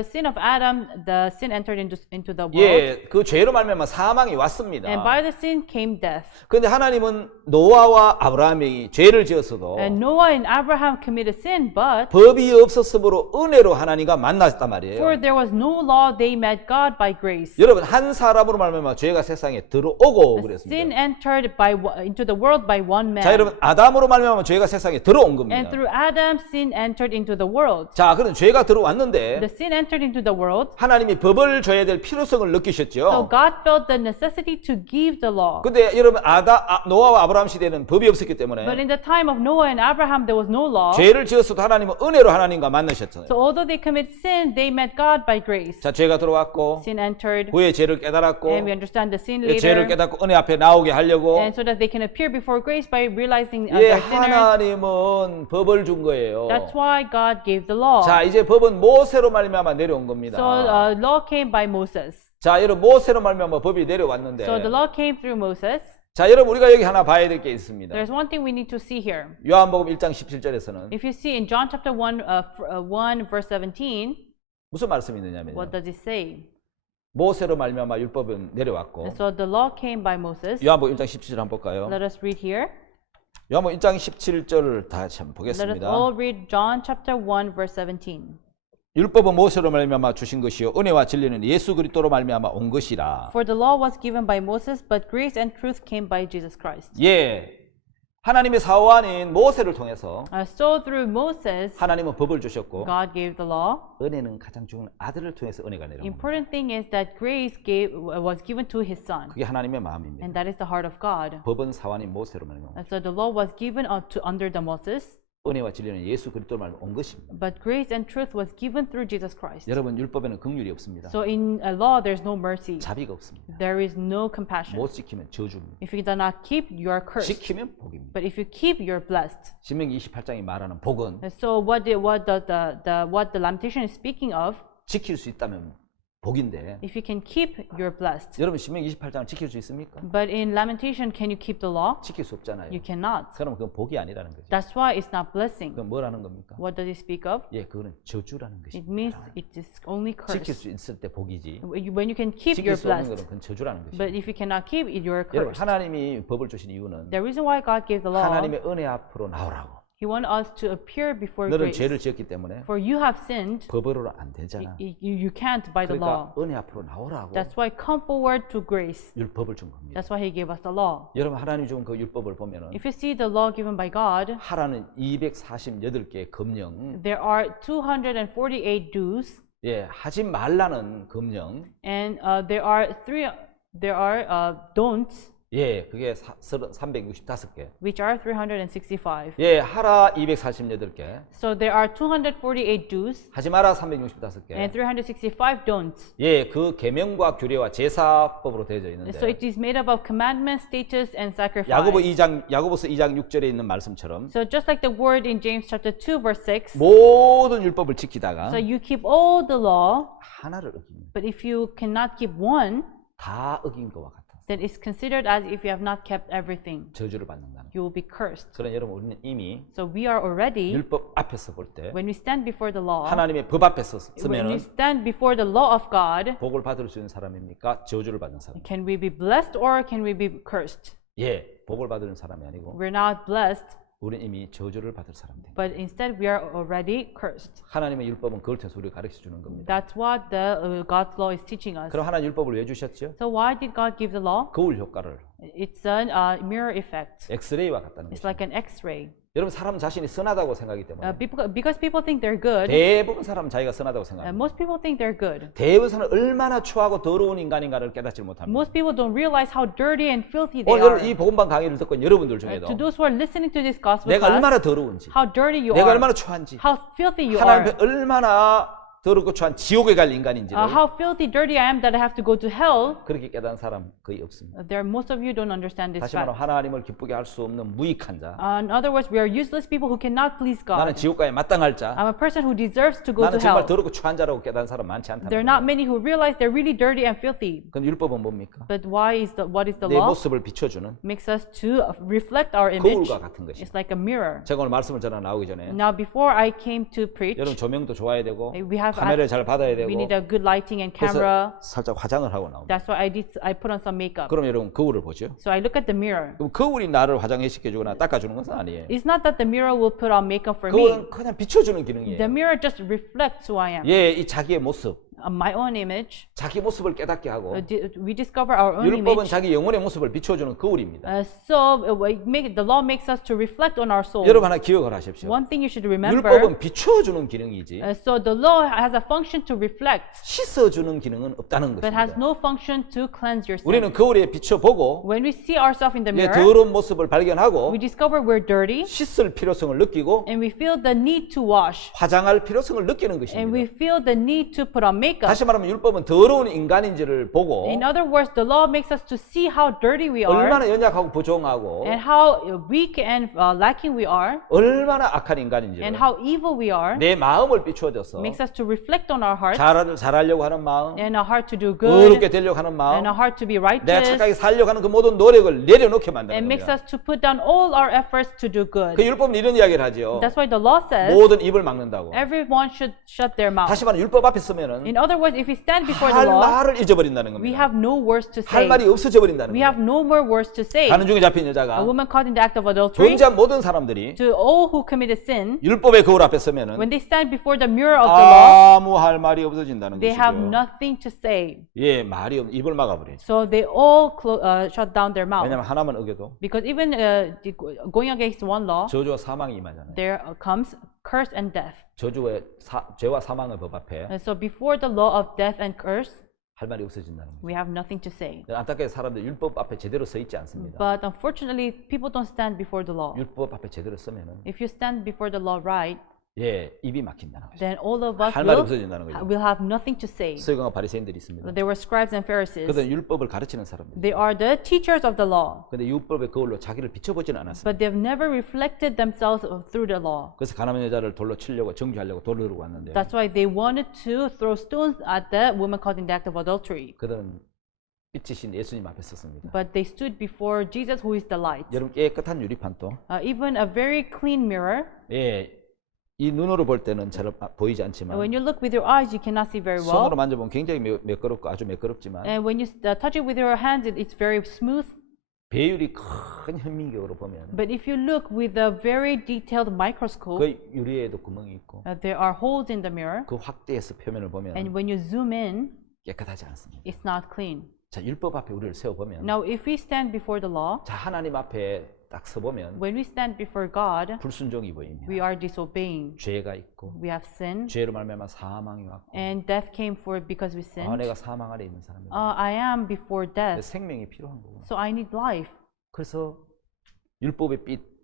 sin of Adam, the sin entered into the world, 예, 그 죄로 말미암아 사망이 왔습니다. and by the sin came death. 그런데 하나님은 노아와 아브라함이 죄를 지었어도 And Noah and Abraham committed sin, but 법이 없었으므로 은혜로 하나님과 만났단 말이에요. for there was no law, they met God by grace. 여러분 한 사람으로 말미암아 죄가 세상에 들어오고 Sin 그랬습니다. entered into the world by one man. 자, 여러분 아담으로 말미암아 죄가 세상에 들어온 겁니다. And through Adam, sin entered into the world. 자, 그런 죄가 들어왔는데 The sin entered into the world. 하나님이 법을 줘야 될 필요성을 So 느끼셨죠. God felt the necessity to give the law. 근데 여러분 노아와 아브라함 시대에는 법이 없었기 때문에 But in the time of Noah and Abraham, there was no law. 죄를 지었어도 하나님은 은혜로 하나님과 만나셨잖아요. So although they committed sin, they met God by grace. 자, 죄가 들어왔고 Sin entered, 후에 죄를 깨달았고 and we understand the sin 죄를 later. 깨닫고 은혜 앞에 나오게 하려고 And so that they can appear before grace by realizing 예, they're sinners. 하나님은 법을 준 거예요. That's why God gave the law. 자, 이제 법은 모세로 말미암아 내려온 겁니다. So law came by Moses. 자, 여러분 모세로 말미암아 법이 내려왔는데 So the law came through Moses. 자, 여러분 우리가 여기 하나 봐야 될 게 있습니다. There's one thing we need to see here. 요한복음 1장 17절에서는 If you see in John chapter 1, 1 verse 17, 무슨 말씀이 있느냐면요. what does it say? 모세로 말미암아 율법은 내려왔고 And so the law came by Moses. 요한복음 1장 17절 한번 볼까요? Let us read here. 요한복음 1장 17절을 다 한번 Let us 보겠습니다. all read John chapter 1 verse 17. 율법은 모세로 말미암아 주신 것이요 은혜와 진리는 예수 그리스도로 말미암아 온 것이라. For the law was given by Moses, but grace and truth came by Jesus Christ. 예, 하나님의 사호아닌 모세를 통해서 So through Moses, 하나님은 법을 주셨고 God gave the law. 은혜는 가장 중요한 아들을 통해서 은혜가 내려옵니다. Important thing is that grace was given to his son, 그게 하나님의 마음입니다. and that is the heart of God. 법은 사호아닌 모세로 말미암아 And so the law was given under the Moses, 은혜와 진리는 예수 그리스도로 말미암아 온 것입니다. but grace and truth was given through Jesus Christ. 여러분 율법에는 긍휼이 없습니다. So in a law, there's no mercy. 자비가 없습니다. There is no compassion. 못 지키면 저주입니다. If you do not keep, you are cursed. 지키면 복입니다. But if you keep, you're blessed. 신명기 28장이 말하는 복은 And so what the lamentation is speaking of, 지킬 수 있다면 복인데 if you can keep, you're blessed. 여러분 신명기 28장을 지킬 수 있습니까? But in lamentation, can you keep the law? 지킬 수 없잖아요. You cannot. 그럼 그건 복이 아니라는 거죠. That's why it's not blessing. 그건 뭐라는 겁니까? What does it speak of? 예, 그거는 저주라는 It 것입니다. means it is only 지킬 curse. 수 있을 때 복이지. When you can keep, 지킬 you're 수 없는 blessed. 것은 그건 저주라는 것입니다. But if you cannot keep it, you're 여러분 cursed. 하나님이 법을 주신 이유는 The reason why God gave the law, 하나님의 은혜 앞으로 나오라고. He wants us to appear before 너는 grace. 죄를 지었기 때문에 For you have sinned, 법으로 안 되잖아. you can't by the law. 그러니까 은혜 앞으로 나오라고 That's why come forward to grace. 율법을 준 겁니다. That's why He gave us the law. 여러분 하나님이 준 그 율법을 보면은 If you see the law given by God, 하라는 248개의 금령, there are 248 do's, 예, 하지 말라는 금령, and there are don'ts, 예, 그게 365개. which are 365. 예, 하라 248개, So there are 248 do's 하지 마라 and 365개. 365 don'ts. 예, 그 계명과 규례와 제사법으로 되어져 So 있는데 it is made up of commandments, statutes, and sacrifice. 야고보서 2장 6절에 있는 말씀처럼 So just like the word in James chapter 2 verse 6, 모든 율법을 지키다가 so you keep all the law, 하나를 어기면 but if you cannot keep one, 다 어긴 것과 같아. then it's considered as if you have not kept everything. 저주를 받는다는. You will be cursed. 그러나 여러분 우리는 이미 So we are already, 율법 앞에서 볼 때 when we stand before the law, 하나님의 법 앞에서 when we 서면은 stand before the law of God, 복을 받을 수 있는 사람입니까? 저주를 받는 사람? can we be blessed or can we be cursed? 예, 복을 받는 사람이 아니고 We're not blessed, 우리는 이미 저주를 받을 사람들. but instead we are already cursed. 하나님의 율법은 그걸 통해서 우리를 가르쳐 주는 겁니다. That's what the God's law is teaching us. 그럼 하나님 율법을 왜 주셨죠? So why did God give the law? 거울 효과를 It's a mirror effect. 엑스레이와 같다는 It's 거죠. like an X-ray. 여러분 사람 자신이 선하다고 생각하기 때문에 Because people think they're good, 대부분 사람 자기가 선하다고 생각합니다. most people think they're good. 대부분 사람은 얼마나 추하고 더러운 인간인가를 깨닫지 못합니다. Most people don't realize how dirty and filthy they 오늘 are. 이 복음방 강의를 듣고 있는 여러분들 중에도 To those who are listening to this gospel 내가 class, 얼마나 더러운지, how dirty you 내가 are, 얼마나 추한지, how filthy you 하나님 are, 앞에 얼마나 더럽고 추한 지옥에 갈 인간인지를 how filthy, dirty I am that I have to go to hell. 그렇게 깨달은 사람 거의 없습니다. Most of you don't understand this 다시 말하면 fact. 하나님을 기쁘게 할 수 없는 무익한 자, In other words, we are useless people who cannot please 나는 God. 지옥가에 마땅할 자, I'm a person who deserves to go to 나는 정말 hell. 더럽고 추한 자라고 깨달은 사람 많지 않다는 There are 거예요. not many who realize they're really dirty and filthy. 그럼 율법은 뭡니까? But what is the 내 law? 모습을 비춰주는 Makes us to reflect our image. 거울과 같은 것이다. It's like a mirror. 제가 오늘 말씀을 전하 나오기 전에 Now, before I came to preach, 여러분 조명도 좋아야 되고 we have 카메라를 잘 받아야 되고 we need a good lighting and 그래서 camera. 살짝 화장을 하고 나옵니다. That's why I put on some makeup. 그럼 여러분 거울을 보죠. So I look at the mirror. 그럼 거울이 나를 화장시켜주거나 닦아주는 것은 아니에요. It's not that the mirror will put on makeup for me. 그거는 그냥 비춰주는 기능이에요. The mirror just reflects who I am. 예, 이 자기의 모습, My own image. 자기 모습을 깨닫게 하고 We discover our own 율법은 image. 자기 영혼의 모습을 비춰주는 거울입니다. The law makes us to reflect on our soul. 여러분 하나 기억을 하십시오. One thing you should remember. 율법은 비춰주는 기능이지 So the law has a function to reflect, 씻어주는 기능은 없다는 but has 것입니다. no function to cleanse your sin. 우리는 거울에 비춰보고 When we see ourselves in the 내 mirror, 더러운 모습을 발견하고 we discover we're dirty, 씻을 필요성을 느끼고 and we feel the need to wash, 화장할 필요성을 느끼는 and we 것입니다. feel the need to put on makeup. 다시 말하면 율법은 더러운 인간인지를 보고 In other words, the law makes us to see how dirty we are, 얼마나 연약하고 부정하고 and how weak and lacking we are, 얼마나 악한 인간인지를 and how evil we are. 내 마음을 비추어줘서 Makes us to reflect on our hearts, 잘하려고 하는 마음, and a heart to do 의롭게 good, 되려고 하는 and 마음, a heart to be 내가 righteous. 착하게 살려고 하는 그 모든 노력을 내려놓게 만드는 It makes 겁니다. us to put down all our efforts to do 그 good. 율법은 이런 이야기를 하죠. That's why the law says 모든 입을 막는다고. everyone should shut their mouth. 다시 말하면 율법 앞에 서면은 In other words, if we stand before the 할 law, 말을 잊어버린다는 we 겁니다. have no words to 할 say. 말이 없어져 버린다는 We have 거예요. no more words to say. 가는 중에 잡힌 A 여자가 woman caught in the act of adultery, 범죄한 모든 사람들이 to all who committed sin, 율법의 거울 앞에 서면은 when they stand before the mirror of the law, 아무 할 말이 없어진다는 they have 것이죠. nothing to say. 예, 말이 없, 입을 막아버려요. So they all shut down their mouth. 왜냐하면 하나만 어겨도 Because even going against one law, 저주와 사망이 임하잖아요. there comes curse and death. 저주의 죄와 사망의 법 앞에 And so before the law of death and curse, 할 말이 없어진다는 거예요. we have nothing to say. 안타깝게 사람들 율법 앞에 제대로 서 있지 않습니다. But unfortunately, people don't stand before the law. 율법 앞에 제대로 서면은 If you stand before the law right, 예, 입이 막힌다는 거죠. then all of us 할 말이 없어진다는 거죠. will have nothing to say. 서기관과 바리새인들이 있습니다. There were scribes and Pharisees. 그들은 율법을 가르치는 사람들. They are the teachers of the law, 근데 율법의 거울로 자기를 비춰보지는 않았어요. but they've never reflected themselves through the law. 그래서 가늠한 여자를 돌로 치려고 정죄하려고 돌을 들고 왔는데 That's why they wanted to throw stones at the woman caught in the act of adultery. 그들은 빛이신 예수님 앞에 섰습니다. But they stood before Jesus, who is the light. 여러분 깨끗한 유리판도 Even a very clean mirror, 예, 이 눈으로 볼 때는 잘 보이지 when 않지만 you look with your eyes, you cannot see very 손으로 well. 만져보면 굉장히 매끄럽고 아주 매끄럽지만 And when you touch it with your hands, it's very smooth. 배율이 큰 현미경으로 보면 But if you look with a very detailed microscope, 그 유리에도 구멍이 있고 there are holes in the mirror. 그 확대해서 표면을 보면 And when you zoom in, 깨끗하지 않습니다. it's not clean. 자, 율법 앞에 우리를 세워보면 Now, if we stand before the law, 자, 하나님 앞에 딱 서보면 when we stand before God, 불순종이 보입니다. we are disobeying. 죄가 있고 We have sinned, 죄로 말미암아 사망이 왔고 and death came forth because we sinned. 내가 사망 아래 있는 사람이다. I am before death, 생명이 필요한 거고. so I need life. 그래서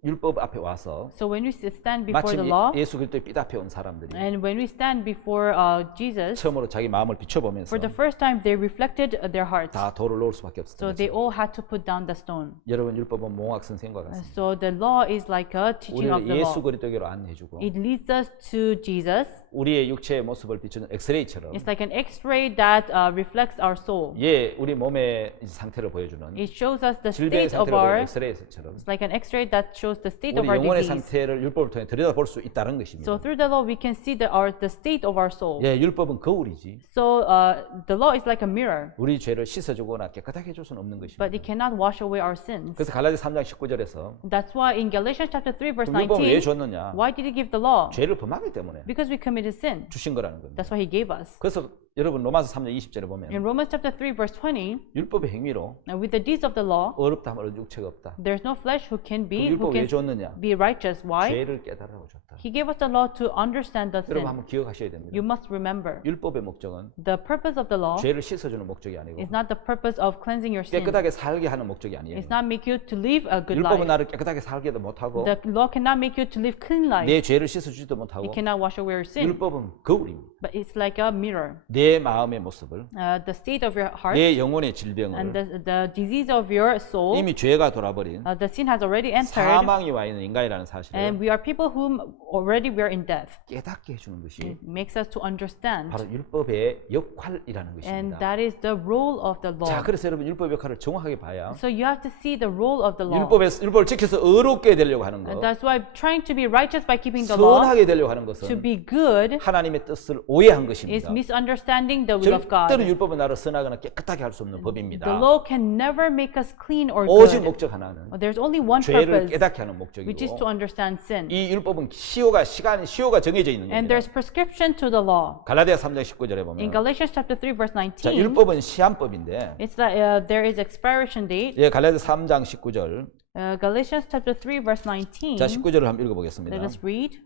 율법 앞에 와서 So when we stand before 마침 the law, 예수 그리스도의 빛 앞에 온 사람들이 and when we stand before Jesus, 처음으로 자기 마음을 비춰보면서 for the first time they reflected their hearts. 다 돌을 놓을 수밖에 So 없었어요. they all had to put down the stone. 여러분 율법은 몽학 선생과 같습니다. So the law is like a teaching of 우리를 the 예수 law. 그리스도께로 안내해주고 It leads us to Jesus. 우리의 육체의 모습을 비추는 엑스레이처럼 It's like an X-ray that reflects our soul. 예, 우리 몸의 상태를 보여주는 It shows us the 질병의 state of 상태를 보여주는 our. 엑스레이처럼 It's like an X-ray that shows the state of 우리 our 영혼의 disease. 상태를 율법을 통해 들여다볼 수 있다는 것입니다. So through the law we can see the state of our soul. 예, 율법은 거울이지 So the law is like a mirror, 우리 죄를 씻어주거나 깨끗하게 해줄 수는 없는 것입니다. but it cannot wash away our sins. 그래서 갈라디 3장 19절에서 That's why in Galatians chapter 3 verse 율법을 왜 19, 줬느냐? why did he give the law? 죄를 범하기 때문에 Because we committed sin. 주신 거라는 겁니다. That's why he gave us. 그래서 여러분 로마서 3장 20절에 보면 In Romans chapter 3 verse 20, 율법의 행위로 with the deeds of the law, 어렵다 하면 육체가 없다. there's no flesh who can 그 율법 왜 be 줬느냐? righteous. Why? 죄를 깨달으라고 줬다. He gave us the law to understand the 여러분 sin. 한번 기억하셔야 됩니다. You must remember, 율법의 목적은 the purpose of the law 죄를 씻어주는 목적이 아니고 is not the purpose of cleansing your sin. 깨끗하게 살게 하는 목적이 아니에요. It's not make you to live a good 율법은 life. 나를 깨끗하게 살게도 못하고 The law cannot make you to live clean life. 내 죄를 씻어주지도 못하고 It cannot wash away your sin. 율법은 거울입니다. But it's like a mirror. 내 마음의 모습을 The state of your heart 내 영혼의 and 질병을 the disease of your soul. 이미 죄가 돌아버린 The sin has already entered, 사망이 와 있는 인간이라는 사실을 and we are people whom already we are in death. 깨닫게 해주는 것이 It makes us to understand, 바로 율법의 역할이라는 and 것입니다. that is the role of the law. 자, 그래서 여러분 율법 역할을 정확하게 봐야 So you have to see the role of the law. 율법을 지켜서 의롭게 되려고 하는 And 것, that's why trying to be righteous by keeping the law, 선하게 되려고 하는 to 것은 be good, 하나님의 뜻을 오해한 is 것입니다. misunderstanding the will of 절대로 God. 율법은 나를 선하거나 깨끗하게 할 수 없는 The 법입니다. law can never make us clean or 오직 good. 목적 하나는 There's only one 죄를 purpose, 깨닫게 하는 which is 목적이고 to understand sin. 이 율법은 시효가 정해져 있는 And 겁니다. there's prescription to the law. 갈라디아 3장 19절에 In 보면 Galatians chapter 3 verse 자, 19, 율법은 시한법인데 it's that there is expiration date. 예, 갈라디아 3장 19절 Galatians chapter 3 verse 19. 자, 19절을 한번 읽어보겠습니다. Let us read.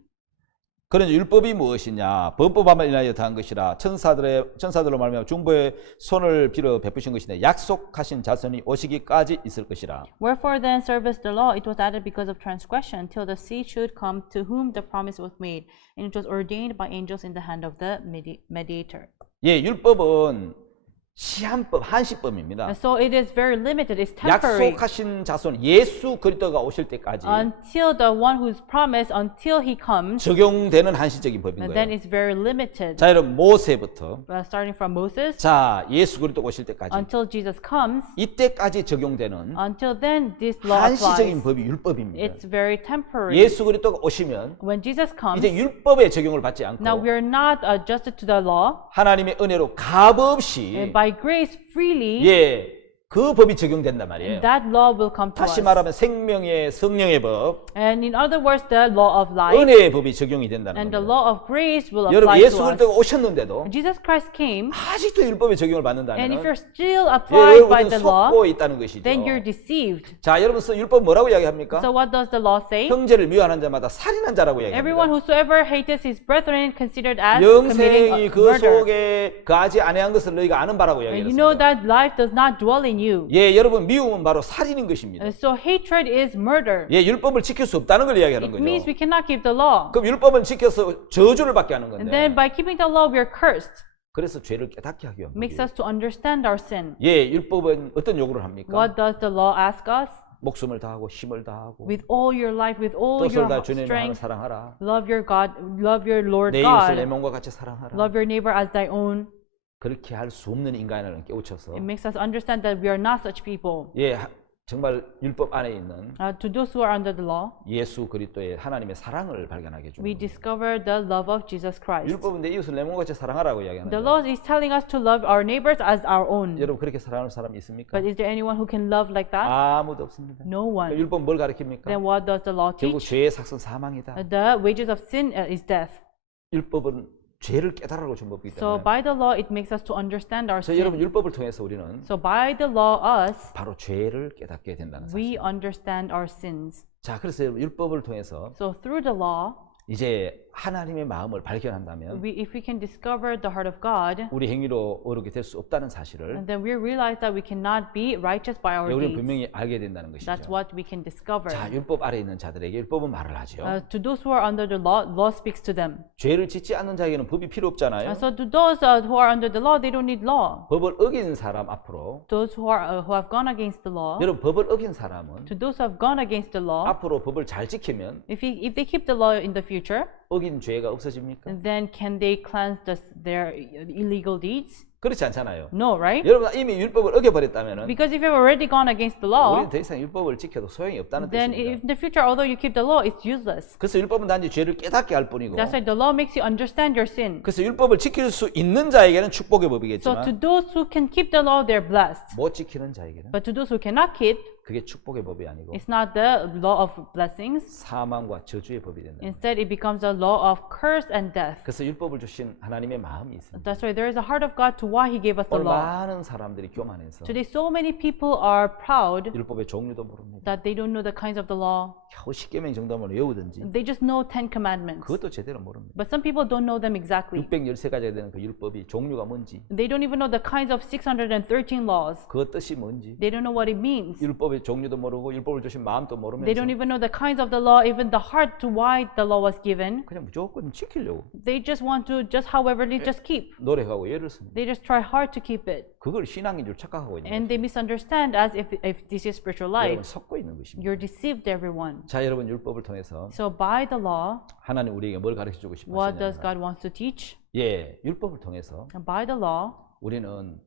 그러니 율법이 무엇이냐? 법법함을 인하여 더한 것이라 천사들로 말미암아 중보의 손을 빌어 베푸신 것이네 약속하신 자손이 오시기까지 있을 것이라. Wherefore then serveth the law? It was added because of transgression, till the seed should come to whom the promise was made, and it was ordained by angels in the hand of the mediator. 예, 율법은 시한법, 한시법입니다. And so it is very limited. It's temporary 약속하신 자손 예수 그리스도가 오실 때까지 until the one who's promised, until he comes, 적용되는 한시적인 법인 and then 거예요. it's very limited. 자, 여러분 모세부터 Starting from Moses 자 예수 그리스도 오실 때까지 until Jesus comes, 이때까지 적용되는 until then this law 한시적인 applies. 법이 율법입니다. It's very temporary. 예수 그리스도가 오시면 When Jesus comes, 이제 율법의 적용을 받지 않고 now we are not adjusted to the law, 하나님의 은혜로 값 and 없이 by grace freely, 예, 그 법이 적용된단 말이에요. that law will come to 다시 us. 말하면 생명의 성령의 법, And in other words, the law of life 은혜의 법이 적용이 된다는 and the 겁니다. law of grace will 여러분 apply 예수 to us. 그리스도가 오셨는데도 Jesus Christ came, 아직도 율법의 적용을 and if 받는다면 you're still applied by 여러분은 the law, 속고 있다는 것이죠. then you're deceived. 자, 여러분 율법 뭐라고 이야기합니까? So what does the law say? 형제를 미워하는 자마다 살인한 자라고 Everyone 이야기합니다. whosoever hates his brethren considered as committing 영생이 a 그 murder. 속에 거하지 아니한 것을 너희가 아는 바라고 And you know 이야기했습니다. that life does not dwell in you. 예, 여러분 미움은 바로 살인인 것입니다. And so hatred is murder. 예, 율법을 지킬 수 없다는 걸 이야기하는 It means 거죠. we cannot keep the law. 그럼 율법은 지켜서 저주를 받게 하는 And 건데. then by keeping the law, we are cursed. 그래서 죄를 깨닫게 하기 위한 Makes 법이에요. us to understand our sin. 예, 율법은 어떤 요구를 합니까? What does the law ask us? 목숨을 다하고 힘을 다하고 With all your life, with all 뜻을 your 다 주님을 하나 strength, 사랑하라. love your God, love your Lord 내 이웃을 내 God, 몸과 같이 사랑하라. love your neighbor as thy own. 그렇게 할 수 없는 인간을 깨우쳐서 It makes us understand that we are not such people. 예, 정말 율법 안에 있는 To those who are under the law, 예수 그리스도의 하나님의 사랑을 발견하게 we 해줍니다. discover the love of Jesus Christ. 율법은 내 이웃을 내 몸과 같이 사랑하라고 The 이야기하는데 law is telling us to love our neighbors as our own. 여러분 그렇게 사랑하는 사람이 있습니까? But is there anyone who can love like that? 아무도 없습니다. No one. 율법 뭘 가르칩니까? Then what does the law 결국 teach? 죄의 삭은 사망이다. The wages of sin is death. 율법은 죄를 깨달으라고 준 법이기 So 때문에 by the law, it makes us to understand our 그래서 여러분 sin. 율법을 통해서 우리는 So by the law, us, 바로 죄를 깨닫게 된다는 we 사실. understand our sins. 자, 그래서 여러분 율법을 통해서 So through the law, 이제 하나님의 마음을 발견한다면 if we can discover the heart of God, 우리 행위로 어렵게 될 수 없다는 사실을 and then we realize that we cannot be righteous by our 우리는 deeds. 분명히 알게 된다는 것이죠. That's what we can discover. 자, 율법 아래 있는 자들에게 율법은 말을 하죠. To those who are under the law, law speaks to them. 죄를 짓지 않는 자에게는 법이 필요 없잖아요. So to those who are under the law, they don't need law. 법을 어긴 사람 앞으로 Those who have gone against the law, 여러분 법을 어긴 사람은 to those who have gone against the law, 앞으로 법을 잘 지키면 if they keep the law in the future, 어긴 죄가 없어집니까? then can they cleanse their illegal deeds? 그렇지 않잖아요. No, right? 여러분 이미 율법을 어겨버렸다면 Because if you've already gone against the 우리는 law, 더 이상 율법을 지켜도 소용이 없다는 then 뜻입니다. in the future, although you keep the law, it's useless. 그래서 율법은 단지 죄를 깨닫게 할 뿐이고 That's why the law makes you understand your sin. 그래서 율법을 지킬 수 있는 자에게는 축복의 So to 법이겠지만 those who can keep the law, they're blessed. 못 지키는 자에게는 But to those who cannot keep, 그게 축복의 법이 아니고 it's not the law of blessings. 사망과 저주의 법이 된다. Instead, it becomes a law of curse and death. 그래서 율법을 주신 하나님의 마음이 있습니다. That's why there is a heart of God to why He gave us the 오늘 law. 많은 사람들이 교만해서 Today, so many people are proud 율법의 종류도 모릅니다. that they don't know the kinds of the law. 겨우 10계명 정도만 외우든지 They just know 10 commandments. 그것도 제대로 모릅니다. But some people don't know them exactly. 613가지가 되는 그 율법이 종류가 뭔지 They don't even know the kinds of 613 laws. 그 뜻이 뭔지 They don't know what it means. 율법의 종류도 모르고 율법을 주신 마음도 They 모르면서 don't even know the kinds of the law, even the heart to why the law was given. 그냥 무조건 지키려고 They just want to, just however, they just keep. 노력하고 애를 씁니다. They just try hard to keep it. 그걸 신앙인 줄 착각하고 있는 And 거죠. they misunderstand as if this is spiritual 여러분 life. 섞고 있는 것입니다. You're deceived, everyone. 자, 여러분 율법을 통해서 So by the law, 하나님 우리에게 뭘 가르쳐 주고 what does 싶으시냐면 God wants to teach? 예, 율법을 통해서 And by the law, 우리는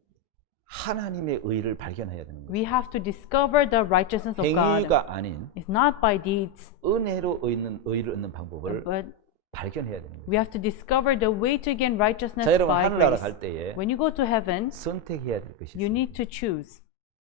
하나님의 의를 발견해야 되는 거예요. we have to discover the righteousness of God. 행위가 아닌 It's not by deeds, 은혜로 의를 얻는 방법을 but 발견해야 되는 거예요. we have to discover the way to gain righteousness 자, 여러분 by 하늘나라 grace. 갈 때에 When you go to heaven, 선택해야 될 것이 you 있습니다. need to choose.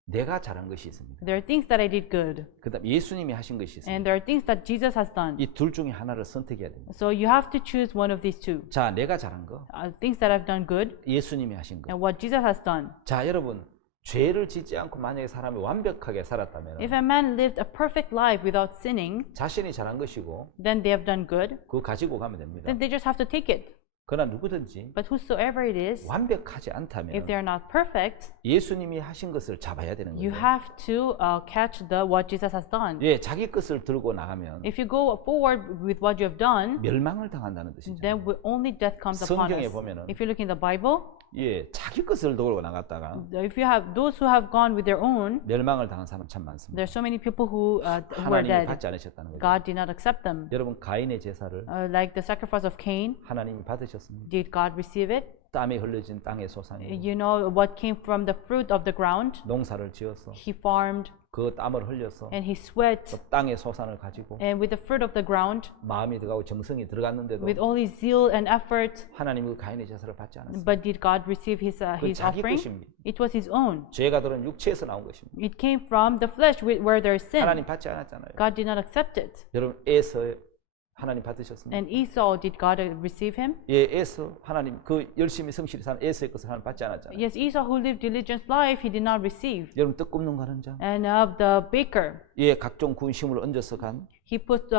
내가 잘한 것이 있습니다. There are things that I did good, 그다음 예수님이 하신 것이 있습니다. and there are things that Jesus has done. 이 둘 중에 하나를 선택해야 됩니다. So you have to choose one of these two. 자, 내가 잘한 거, Things that I've done good, 예수님이 하신 거. and what Jesus has done. 자, 여러분 죄를 짓지 않고 만약에 사람이 완벽하게 살았다면 If a man lived a perfect life without sinning, 자신이 잘한 것이고 then they have done good. 그거 가지고 가면 됩니다. Then they just have to take it. 그러나 누구든지 But whosoever it is, 완벽하지 if 않다면 they are not perfect, 예수님이 하신 것을 잡아야 되는 you 거예요. have to catch what Jesus has done. 예, 자기 것을 들고 나가면 If you go forward with what you have done, 멸망을 당한다는 뜻이죠. then only death comes upon 성경에 us. 보면은 If you look in the Bible, 예, 자기 것을 들고 나갔다가 if you have those who have gone with their own, 멸망을 당한 사람은 참 많습니다. there's so many people who are 하나님이 dead. 받지 않으셨다는 거죠. God did not accept them. 여러분 가인의 제사를 Like the sacrifice of Cain, 하나님이 받으셨습니다. did God receive it? 땀에 흘려진 땅의 소산이 You know what came from the fruit of the ground? 농사를 지어서 He farmed 그 땀을 흘려서 and he sweat, 그 땅의 소산을 가지고 and with the fruit of the ground, 마음이 들어가고 정성이 들어갔는데도 with all his zeal and effort, 하나님이 그 가인의 제사를 받지 않았어요. but did God receive his 그 자기 offering? 것입니다. It was his own. 죄가 들은 육체에서 나온 것입니다. It came from the flesh where there is sin. 하나님 받지 않았잖아요. God did not accept it. 여러분 에서 하나님 받으셨습니다. And Esau, did God receive him? 예, 에서 하나님 그 열심히 성실히 사는 에서의 것을 하나님 받지 않았잖아요. Yes, Esau who lived diligent life, he did not receive. 여러분 떡 굽는 가는 자, And the baker, 예, 각종 구운 식물을 얹어서 간, he put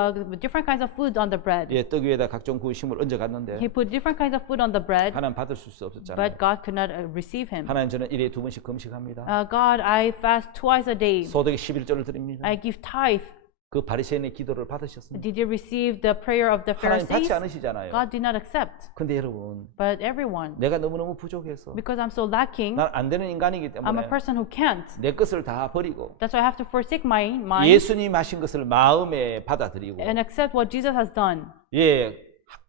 different kinds of food on the bread. 예, 떡 위에다 각종 구운 식물을 얹어 갔는데 He put different kinds of food on the bread, 하나님 받을 수 없었잖아요. but God could not receive him. 하나님 저는 일에 2번씩 금식합니다. God, I fast twice a day. 소득의 11조를 드립니다. I give tithe. 그 바리새인의 기도를 받으셨습니다. Did you receive the prayer of the 하나님 받지 Pharisees? 않으시잖아요. God did not accept. 근데 여러분, But everyone, 내가 너무너무 부족해서 because I'm so lacking, 난 안 되는 인간이기 I'm a 때문에 person who can't. 내 것을 다 버리고 That's why I have to forsake my mind 예수님 하신 것을 마음에 받아들이고 and accept what Jesus has done. 예,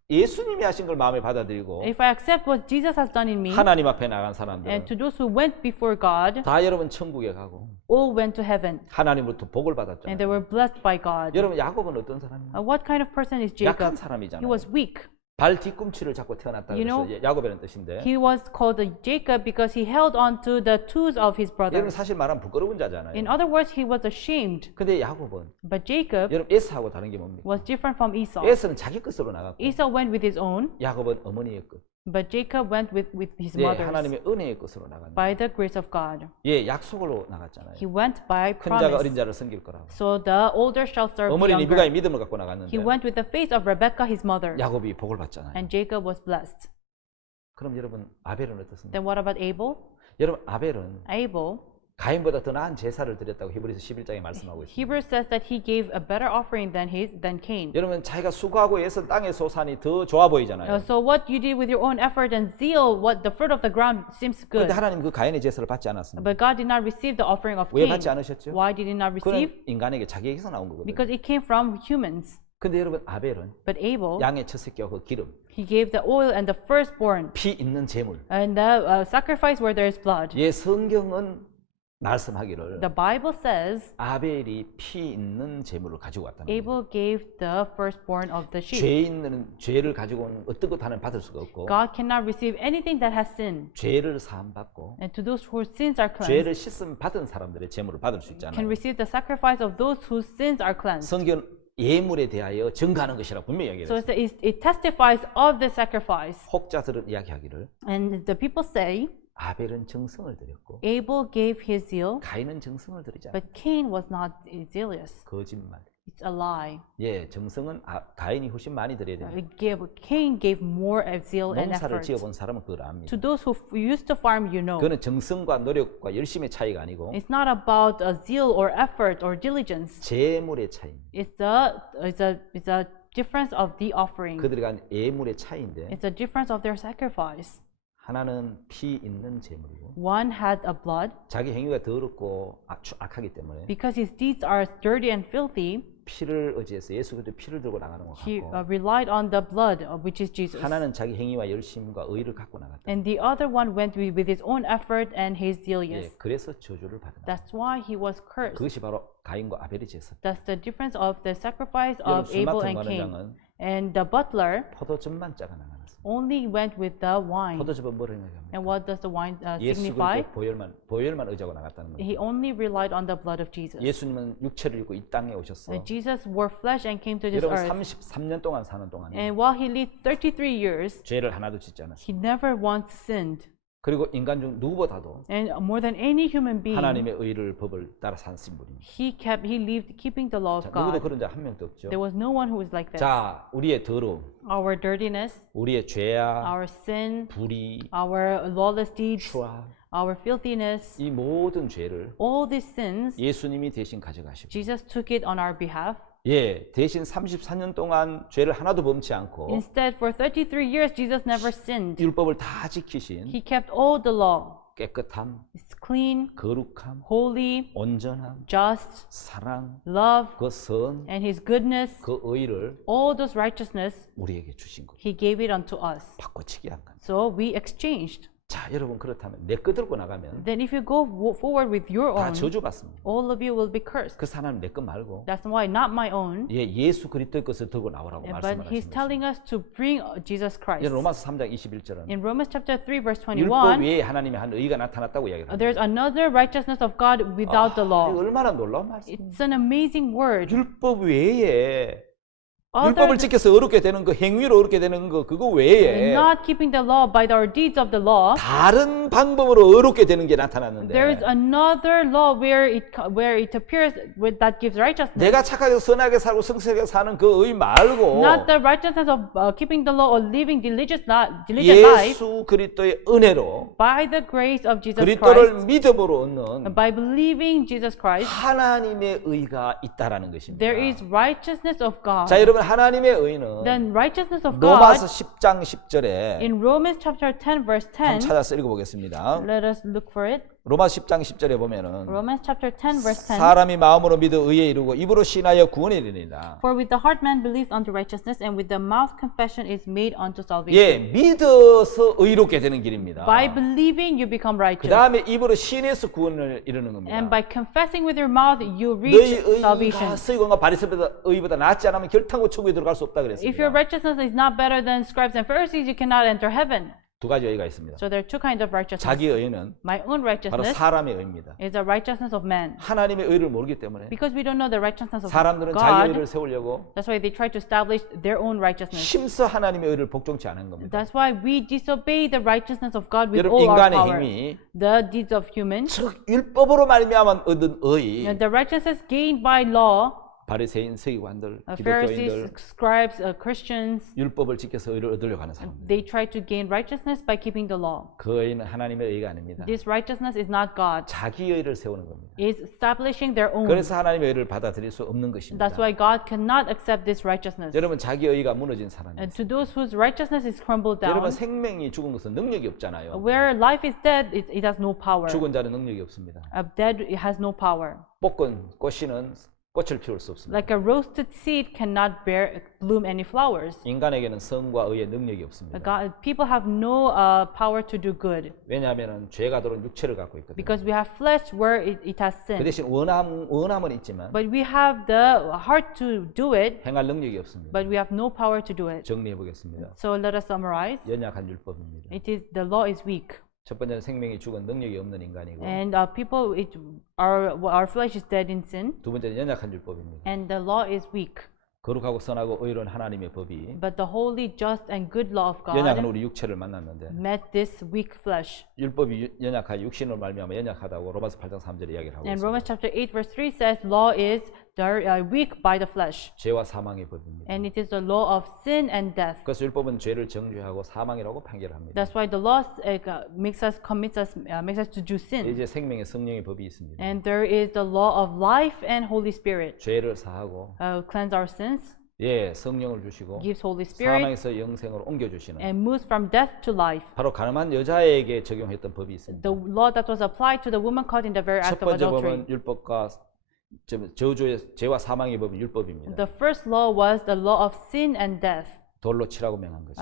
예수님이 하신 걸 마음에 받아들이고 If I accept what Jesus has done in me, 하나님 앞에 나간 사람들은 and to those who went before God, 다 여러분 천국에 가고 all went to heaven, 하나님으로부터 복을 and they 받았잖아요. were blessed by God. 여러분 야곱은 어떤 사람이에요? What kind of person is 약한 Jacob? He 사람이잖아요. was weak. 발 뒤꿈치를 잡고 태어났다 You 그래서 know, 야곱이라는 뜻인데 He was called Jacob because he held on to the toes of his 여러분 brothers. 사실 말하면 부끄러운 자잖아요. In other words, he was ashamed. 근데 야곱은 But Jacob 여러분 에서하고 다른 게 뭡니까? was different from Esau. 에서는 자기 것으로 나갔고 Esau went with his own, 야곱은 어머니의 것, but Jacob went with his 예, mother's 하나님의 은혜의 것으로 나갔는데 by the grace of God. 예, 약속으로 나갔잖아요. He went by 큰 자가 어린 promise. 자를 섬길 거라고. So the older shall serve the 어머니 younger. 리브가의 믿음을 갖고 나갔는데 He went with the faith of Rebekah, his mother, 야곱이 복을 받잖아요. and Jacob was blessed. 그럼 여러분 아벨은 어떻습니까? Then what about Abel? 여러분 아벨은 Abel, 가인보다 더 나은 제사를 드렸다고 히브리서 11장에 말씀하고 있습니다. Hebrews says that he gave a better offering than Cain. 여러분 자기가 수고하고 애써 땅의 소산이 더 좋아 보이잖아요. So what you did with your own effort and zeal, what the fruit of the ground seems good. 그런데 하나님 그 가인의 제사를 받지 않았습니다. But God did not receive the offering of 왜 Cain. 받지 않으셨죠? Why did he not receive? 그는 인간에게 자기에게서 나온 거거든요. Because it came from humans. 근데 여러분 아벨은 But Abel, 양의 첫 새끼와 그 기름, he gave the oil and the firstborn 피 있는 제물. and the sacrifice where there is blood. 예, 성경은 말씀하기를 The Bible says 아벨이 피 있는 제물을 가지고 왔다는 거예요. Abel gave the firstborn of the sheep. 죄 있는 죄를 가지고 온 어떤 것 하나는 받을 수가 없고 God cannot receive anything that has sin. 죄를 사함 받고 And to those whose sins are cleansed, 죄를 씻음 받은 사람들의 제물을 받을 수 can 있잖아요. receive the sacrifice of those whose sins are cleansed. 성경 예물에 대하여 증가하는 것이라 분명히 So 얘기해요. it testifies of the sacrifice. 혹자들은 이야기하기를 And the people say 아벨은 정성을 들였고 Abel gave his zeal, 가인은 정성을 들이지 않아. but Cain was not zealous. 거짓말. It's a lie. 예, 정성은 가인이 훨씬 많이 들여야 돼요. Cain gave more of zeal and 농사를 effort. 지어본 사람은 그걸 압니다. To those who used to farm, you know. 그거는 정성과 노력과 열심의 차이가 아니고 It's not about zeal or effort or diligence. 제물의 차이입니다. It's a difference of the offering. 그들이 간 예물의 차이인데 It's a difference of their sacrifice. 하나는 피 있는 제물이고 One had a blood 자기 행위가 더럽고 악하기 때문에 because his deeds are dirty and filthy. 피를 의지해서 예수 그리스도의 피를 들고 나가는 것 He 같고 relied on the blood, which is Jesus. 하나는 자기 행위와 열심과 의를 갖고 나갔다. And the other one went with his own effort and his zeal. 예, 그래서 저주를 받은 거예요. That's why he was cursed. 그것이 바로 가인과 아벨의 제사. That's the difference of the sacrifice 여러분 of 술 Abel 맡은 and Cain. 관원장은 And the butler 포도즙만 짜가 나갔습니다. only went with the wine. 포도즙은 뭐를 의미합니까? And what does the wine 예수 signify? 그리스도의 보혈만 의지하고 나갔다는 He 겁니다. only relied on the blood of Jesus. 예수님은 육체를 입고 이 땅에 오셨어. Jesus wore flesh and came to this 여러분 earth. 33년 동안 사는 동안에 And while he lived 33 years, 죄를 하나도 짓지 않았어요. he never once sinned. 그리고 인간 중 누구보다도 And more than any human being, 하나님의 의를 법을 따라 사신 분입니다. he lived keeping the law 자, of 누구도 God. 그런 자 한 명도 없죠. There was no one who was like this. 자, 우리의 더러움, Our dirtiness, 우리의 죄악, our sin, 불의, our lawless deeds, 추악, our filthiness, 이 모든 죄를 all these sins, 예수님이 대신 가져가시고, Jesus took it on our behalf. 예, 대신 34년 동안 죄를 하나도 범치 않고 Instead, for 33 years, Jesus never sinned. 율법을 다 지키신 He kept all the law. 깨끗함, It's clean, 거룩함, holy, 온전함, just, 사랑, love, 그 선, and His goodness, 그 의를 all those righteousness, 우리에게 주신 거예요. He gave it unto us. 바꿔치기 한 거. So we exchanged. 자, 여러분 그렇다면 내 거 들고 나가면 Then if you go forward with your 다 own, 저주받습니다. all of you will be cursed. 그 사람 내 거 말고 That's why not my own, 예, 예수 그리스도의 것을 들고 나오라고 but 말씀을 He's 하십니다. telling us to bring Jesus Christ. 예, 로마서 3장 21절은 In Romans chapter 3 verse 율법 21, 외에 하나님의 한 의가 나타났다고 이야기를 합니다. there's another righteousness of God without the 이거 law. 얼마나 놀라운 말씀이에요. It's an amazing word. 율법 외에 Other 율법을 지켜서 어렵게 되는 거, 행위로 어렵게 되는 거, 그거 외에 not keeping the law by our deeds of the law, 다른 방법으로 어렵게 되는 게 나타났는데 there is another law where it appears that gives righteousness. 내가 착하게 선하게 살고 성실하게 사는 그 의 말고 Not the righteousness of keeping the law or living diligent life, 예수 그리스도의 은혜로 by the grace of Jesus 그리스도를 Christ, 믿음으로 얻는 by believing Jesus Christ, 하나님의 의가 있다라는 것입니다. there is righteousness of God. 자, 여러분 하나님의 의는 Then righteousness of 로마서 God 10장 10절에 in Romans chapter 10 verse 한번 10. 찾아서 읽어보겠습니다. Let us look for it. 로마서 10장 10절에 보면은 Romans chapter 10 verse 10. 사람이 마음으로 믿어 의에 이르고 입으로 신하여 구원에 이르니라. For with the heart man believes unto righteousness, and with the mouth confession is made unto salvation. 예, 믿어서 의롭게 되는 길입니다. By believing you become 그 righteous, 다음에 입으로 신해서 구원을 이루는 겁니다. and by confessing with your mouth you 너희 reach 의가 salvation. 서기관과 바리새인보다 의보다 낫지 않으면 결탄고 천국에 들어갈 수 없다 If your 그랬습니다. righteousness is not better than scribes and Pharisees, you cannot enter heaven. 두 가지 의가 있습니다. So there are two kinds of righteousness. 자기 의는 My own 바로 righteousness 사람의 의입니다. is the righteousness of man. 하나님의 의를 모르기 때문에 Because we don't know the righteousness of 사람들은 자기 God, 의를 세우려고 that's why they try to establish their own righteousness. 힘써 하나님의 의를 복종치 않은 겁니다. That's why we disobey the righteousness of God with 여러분 all our 인간의 power. 힘이 The deeds of humans, 즉 율법으로 말미암아 얻은 의, and the righteousness gained by law, 바리새인, 서기관들, Pharisees, 기독교인들 scribes, Christians, 율법을 지켜서 의를 얻으려고 하는 사람들. they try to gain righteousness by keeping the law. 그 의는 하나님의 의가 아닙니다. This righteousness is not God. 자기 의를 세우는 겁니다. It's establishing their own. 그래서 하나님의 의를 받아들일 수 없는 것입니다. That's why God cannot accept this righteousness. 여러분 자기 의가 무너진 사람이 And to those whose righteousness is crumbled down, 여러분 생명이 죽은 것은 능력이 없잖아요. where life is dead, it has no power. 죽은 자는 능력이 없습니다. Dead, it has no power. 볶은 꽃씨는 꽃을 피울 수 없습니다. Like a roasted seed cannot bloom any flowers. 인간에게는 성과 의의 능력이 없습니다. People have no power to do good 왜냐하면 죄가 들어온 육체를 갖고 있거든요. because we have flesh where it has 그 sin. 대신 원함은 있지만 But we have the heart to do it, 행할 능력이 없습니다. but we have no power to do it. 정리해 보겠습니다. So let us summarize. 연약한 율법입니다. The law is weak. 첫 번째는 생명이 죽은 능력이 없는 인간이고 And our flesh is dead in sin, 두 번째는 연약한 율법입니다. and the law is weak. 거룩하고 선하고 의로운 하나님의 법이 But the holy, just, and good law of 연약한 God 우리 육체를 만났는데 met this weak flesh. 율법이 연약하여 육신으로 말미암아 연약하다고 로마서 8장 3절에 이야기를 하고 And 있습니다. Romans chapter 8 verse 3 says law is weak by the flesh, 죄와 사망의 법입니다. and it is the law of sin and death. 그래서 율법은 죄를 정죄하고 사망이라고 판결합니다. That's why the law makes us to do sin. 이제 생명의 성령의 법이 있습니다. And there is the law of life and Holy Spirit. 죄를 사하고 Cleanse our sins, 예, 성령을 주시고 gives Holy Spirit, 사망에서 영생으로 옮겨 주시는 and moves from death to life. 바로 가늠한 여자에게 적용했던 법이 있습니다. The law that was applied to the woman caught in the very 첫 act of 번째 adultery. 법은 율법과 저주의 죄와 사망의 법은 율법입니다. The first law was the law of sin and death. 돌로 치라고 명한 거죠.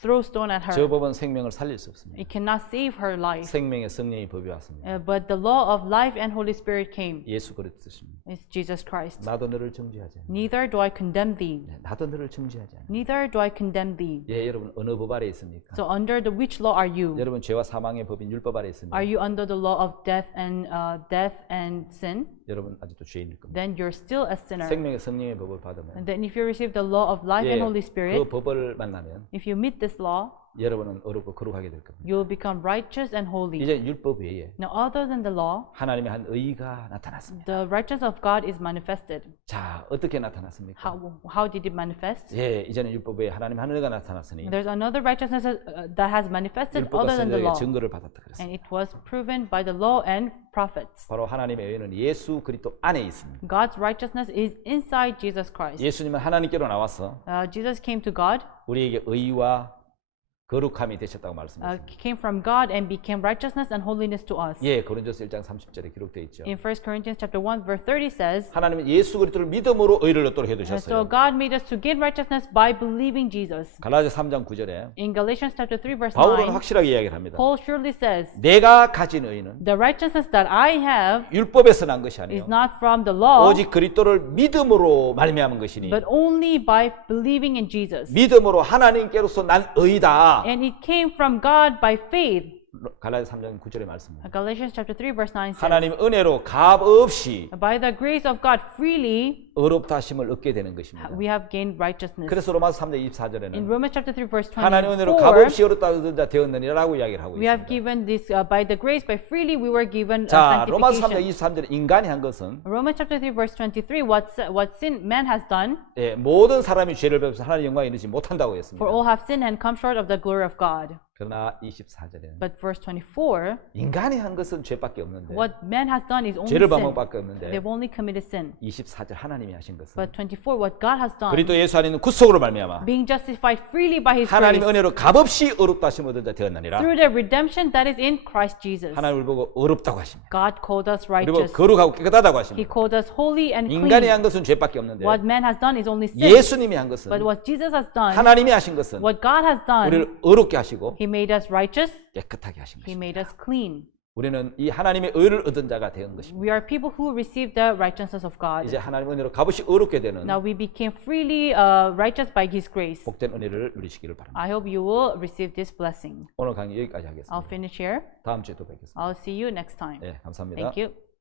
Throw stone at 저 her. 법은 생명을 살릴 수 없습니다. It cannot save her life. 생명의 성령의 법이 왔습니다. But the law of life and Holy Spirit came. 예수 그리스도십니다. It's Jesus Christ. 나도 너를 정죄하지 않아. Neither do I condemn thee. 나도 너를 정죄하지 않아. Neither do I condemn thee. 예, 여러분 어느 법 아래 있습니까? So under which law are you? 여러분 죄와 사망의 법인 율법 아래 있습니다. Are you under the law of death and sin? 여러분 아직도 죄인일 겁니다. Then you're still a sinner. 생명의 성령의 법을 받으면 And then if you receive the law of life and 예, Holy 그 Spirit, 법을 만나면 if you meet this law, 여러분은 어렵고 거룩하게 될 겁니다. you will become righteous and holy. 이제 율법 외에 Now, other than the law, 하나님의 한 의가 나타났습니다. the righteousness of God is manifested. 자, 어떻게 나타났습니까? How did it manifest? 예, 이제는 율법 외에 하나님의 한 의가 나타났으니 There's another righteousness that has manifested 율법과 other than the 성경의 law, 증거를 받았다 and 그랬습니다. it was proven by the law and prophets. 바로 하나님의 의는 예수 그리스도 안에 있습니다. God's righteousness is inside Jesus Christ. 예수님은 하나님께로 나와서 Jesus came to God, 우리에게 의와 거룩함이 되셨다고 말씀하셨습니다. came from God and became righteousness and holiness to us. 예, 고린도서 1장 30절에 기록되어 있죠. In 1 Corinthians chapter 1 verse 30 says, 하나님은 예수 그리스도를 믿음으로 의를 얻도록 so 해두셨어요. God made us to gain righteousness by believing Jesus. 갈라디아 3장 9절에 In Galatians chapter 3 verse 바울은 9, 확실하게 이야기를 합니다. Paul surely says, 내가 가진 의는 the righteousness that I have 율법에서 난 것이 is 아니요 not from the law, 오직 그리스도를 믿음으로 말미암은 것이니 but only by believing in Jesus. 믿음으로 하나님께로서 난 의다. And it came from God by faith. 갈라디아 3장 9절의 말씀입니다. Galatians chapter 3 verse 9 says, 하나님 은혜로 값 없이 by the grace of God freely 의롭다 하심을 얻게 되는 것입니다. we have gained righteousness. 그래서 로마서 3장 In 24절에는 Romans chapter 3 verse 하나님 은혜로 값 24, 없이 의롭다 얻은 자 되었느니라고 이야기를 하고 we have 있습니다. given this by the grace by freely we were given 자, 로마서 3장 sanctification. 23절에 인간이 한 것은 Romans chapter 3 verse 23, what sin man has done, 예, 모든 사람이 죄를 배워서 하나님의 영광에 이르지 못한다고 했습니다. for all have sinned and come short of the glory of God. 그러나 24절에는 But verse 24, 인간이 한 것은 죄밖에 없는데 what man has done is only 죄를 sin. 방법밖에 없는데 They've only committed sin. 24절 하나님이 하신 것은 But 24, what God has done, 그리스도 예수 안에 있는 구속으로 말미암아 being justified freely by His 하나님의 grace, 은혜로 값없이 의롭다 하심 얻은 자 되었느니라. through the redemption that is in Christ Jesus. 하나님을 보고 의롭다고 하십니다. God called us 그리고 righteous. 거룩하고 깨끗하다고 He 하십니다. called us holy and 인간이 clean. 한 것은 죄밖에 없는데 What man has done is only sin. 예수님이 한 것은 But what Jesus has done, 하나님이 하신 것은 what God has done, 우리를 의롭게 하시고 He made us righteous. 깨끗하게 하신 He 것입니다. made us clean. 우리는 이 하나님의 의를 얻은 자가 된 것입니다. We are people who receive the righteousness of God. 이제 하나님의 은혜로 값없이 의롭게 되는 Now we became freely righteous by His grace. 복된 은혜를 누리시기를 바랍니다. I hope you will receive this blessing. 오늘 강의 여기까지 I'll 하겠습니다. finish here. 다음 주에 또 뵙겠습니다. I'll see you next time. 네, 감사합니다. Thank you.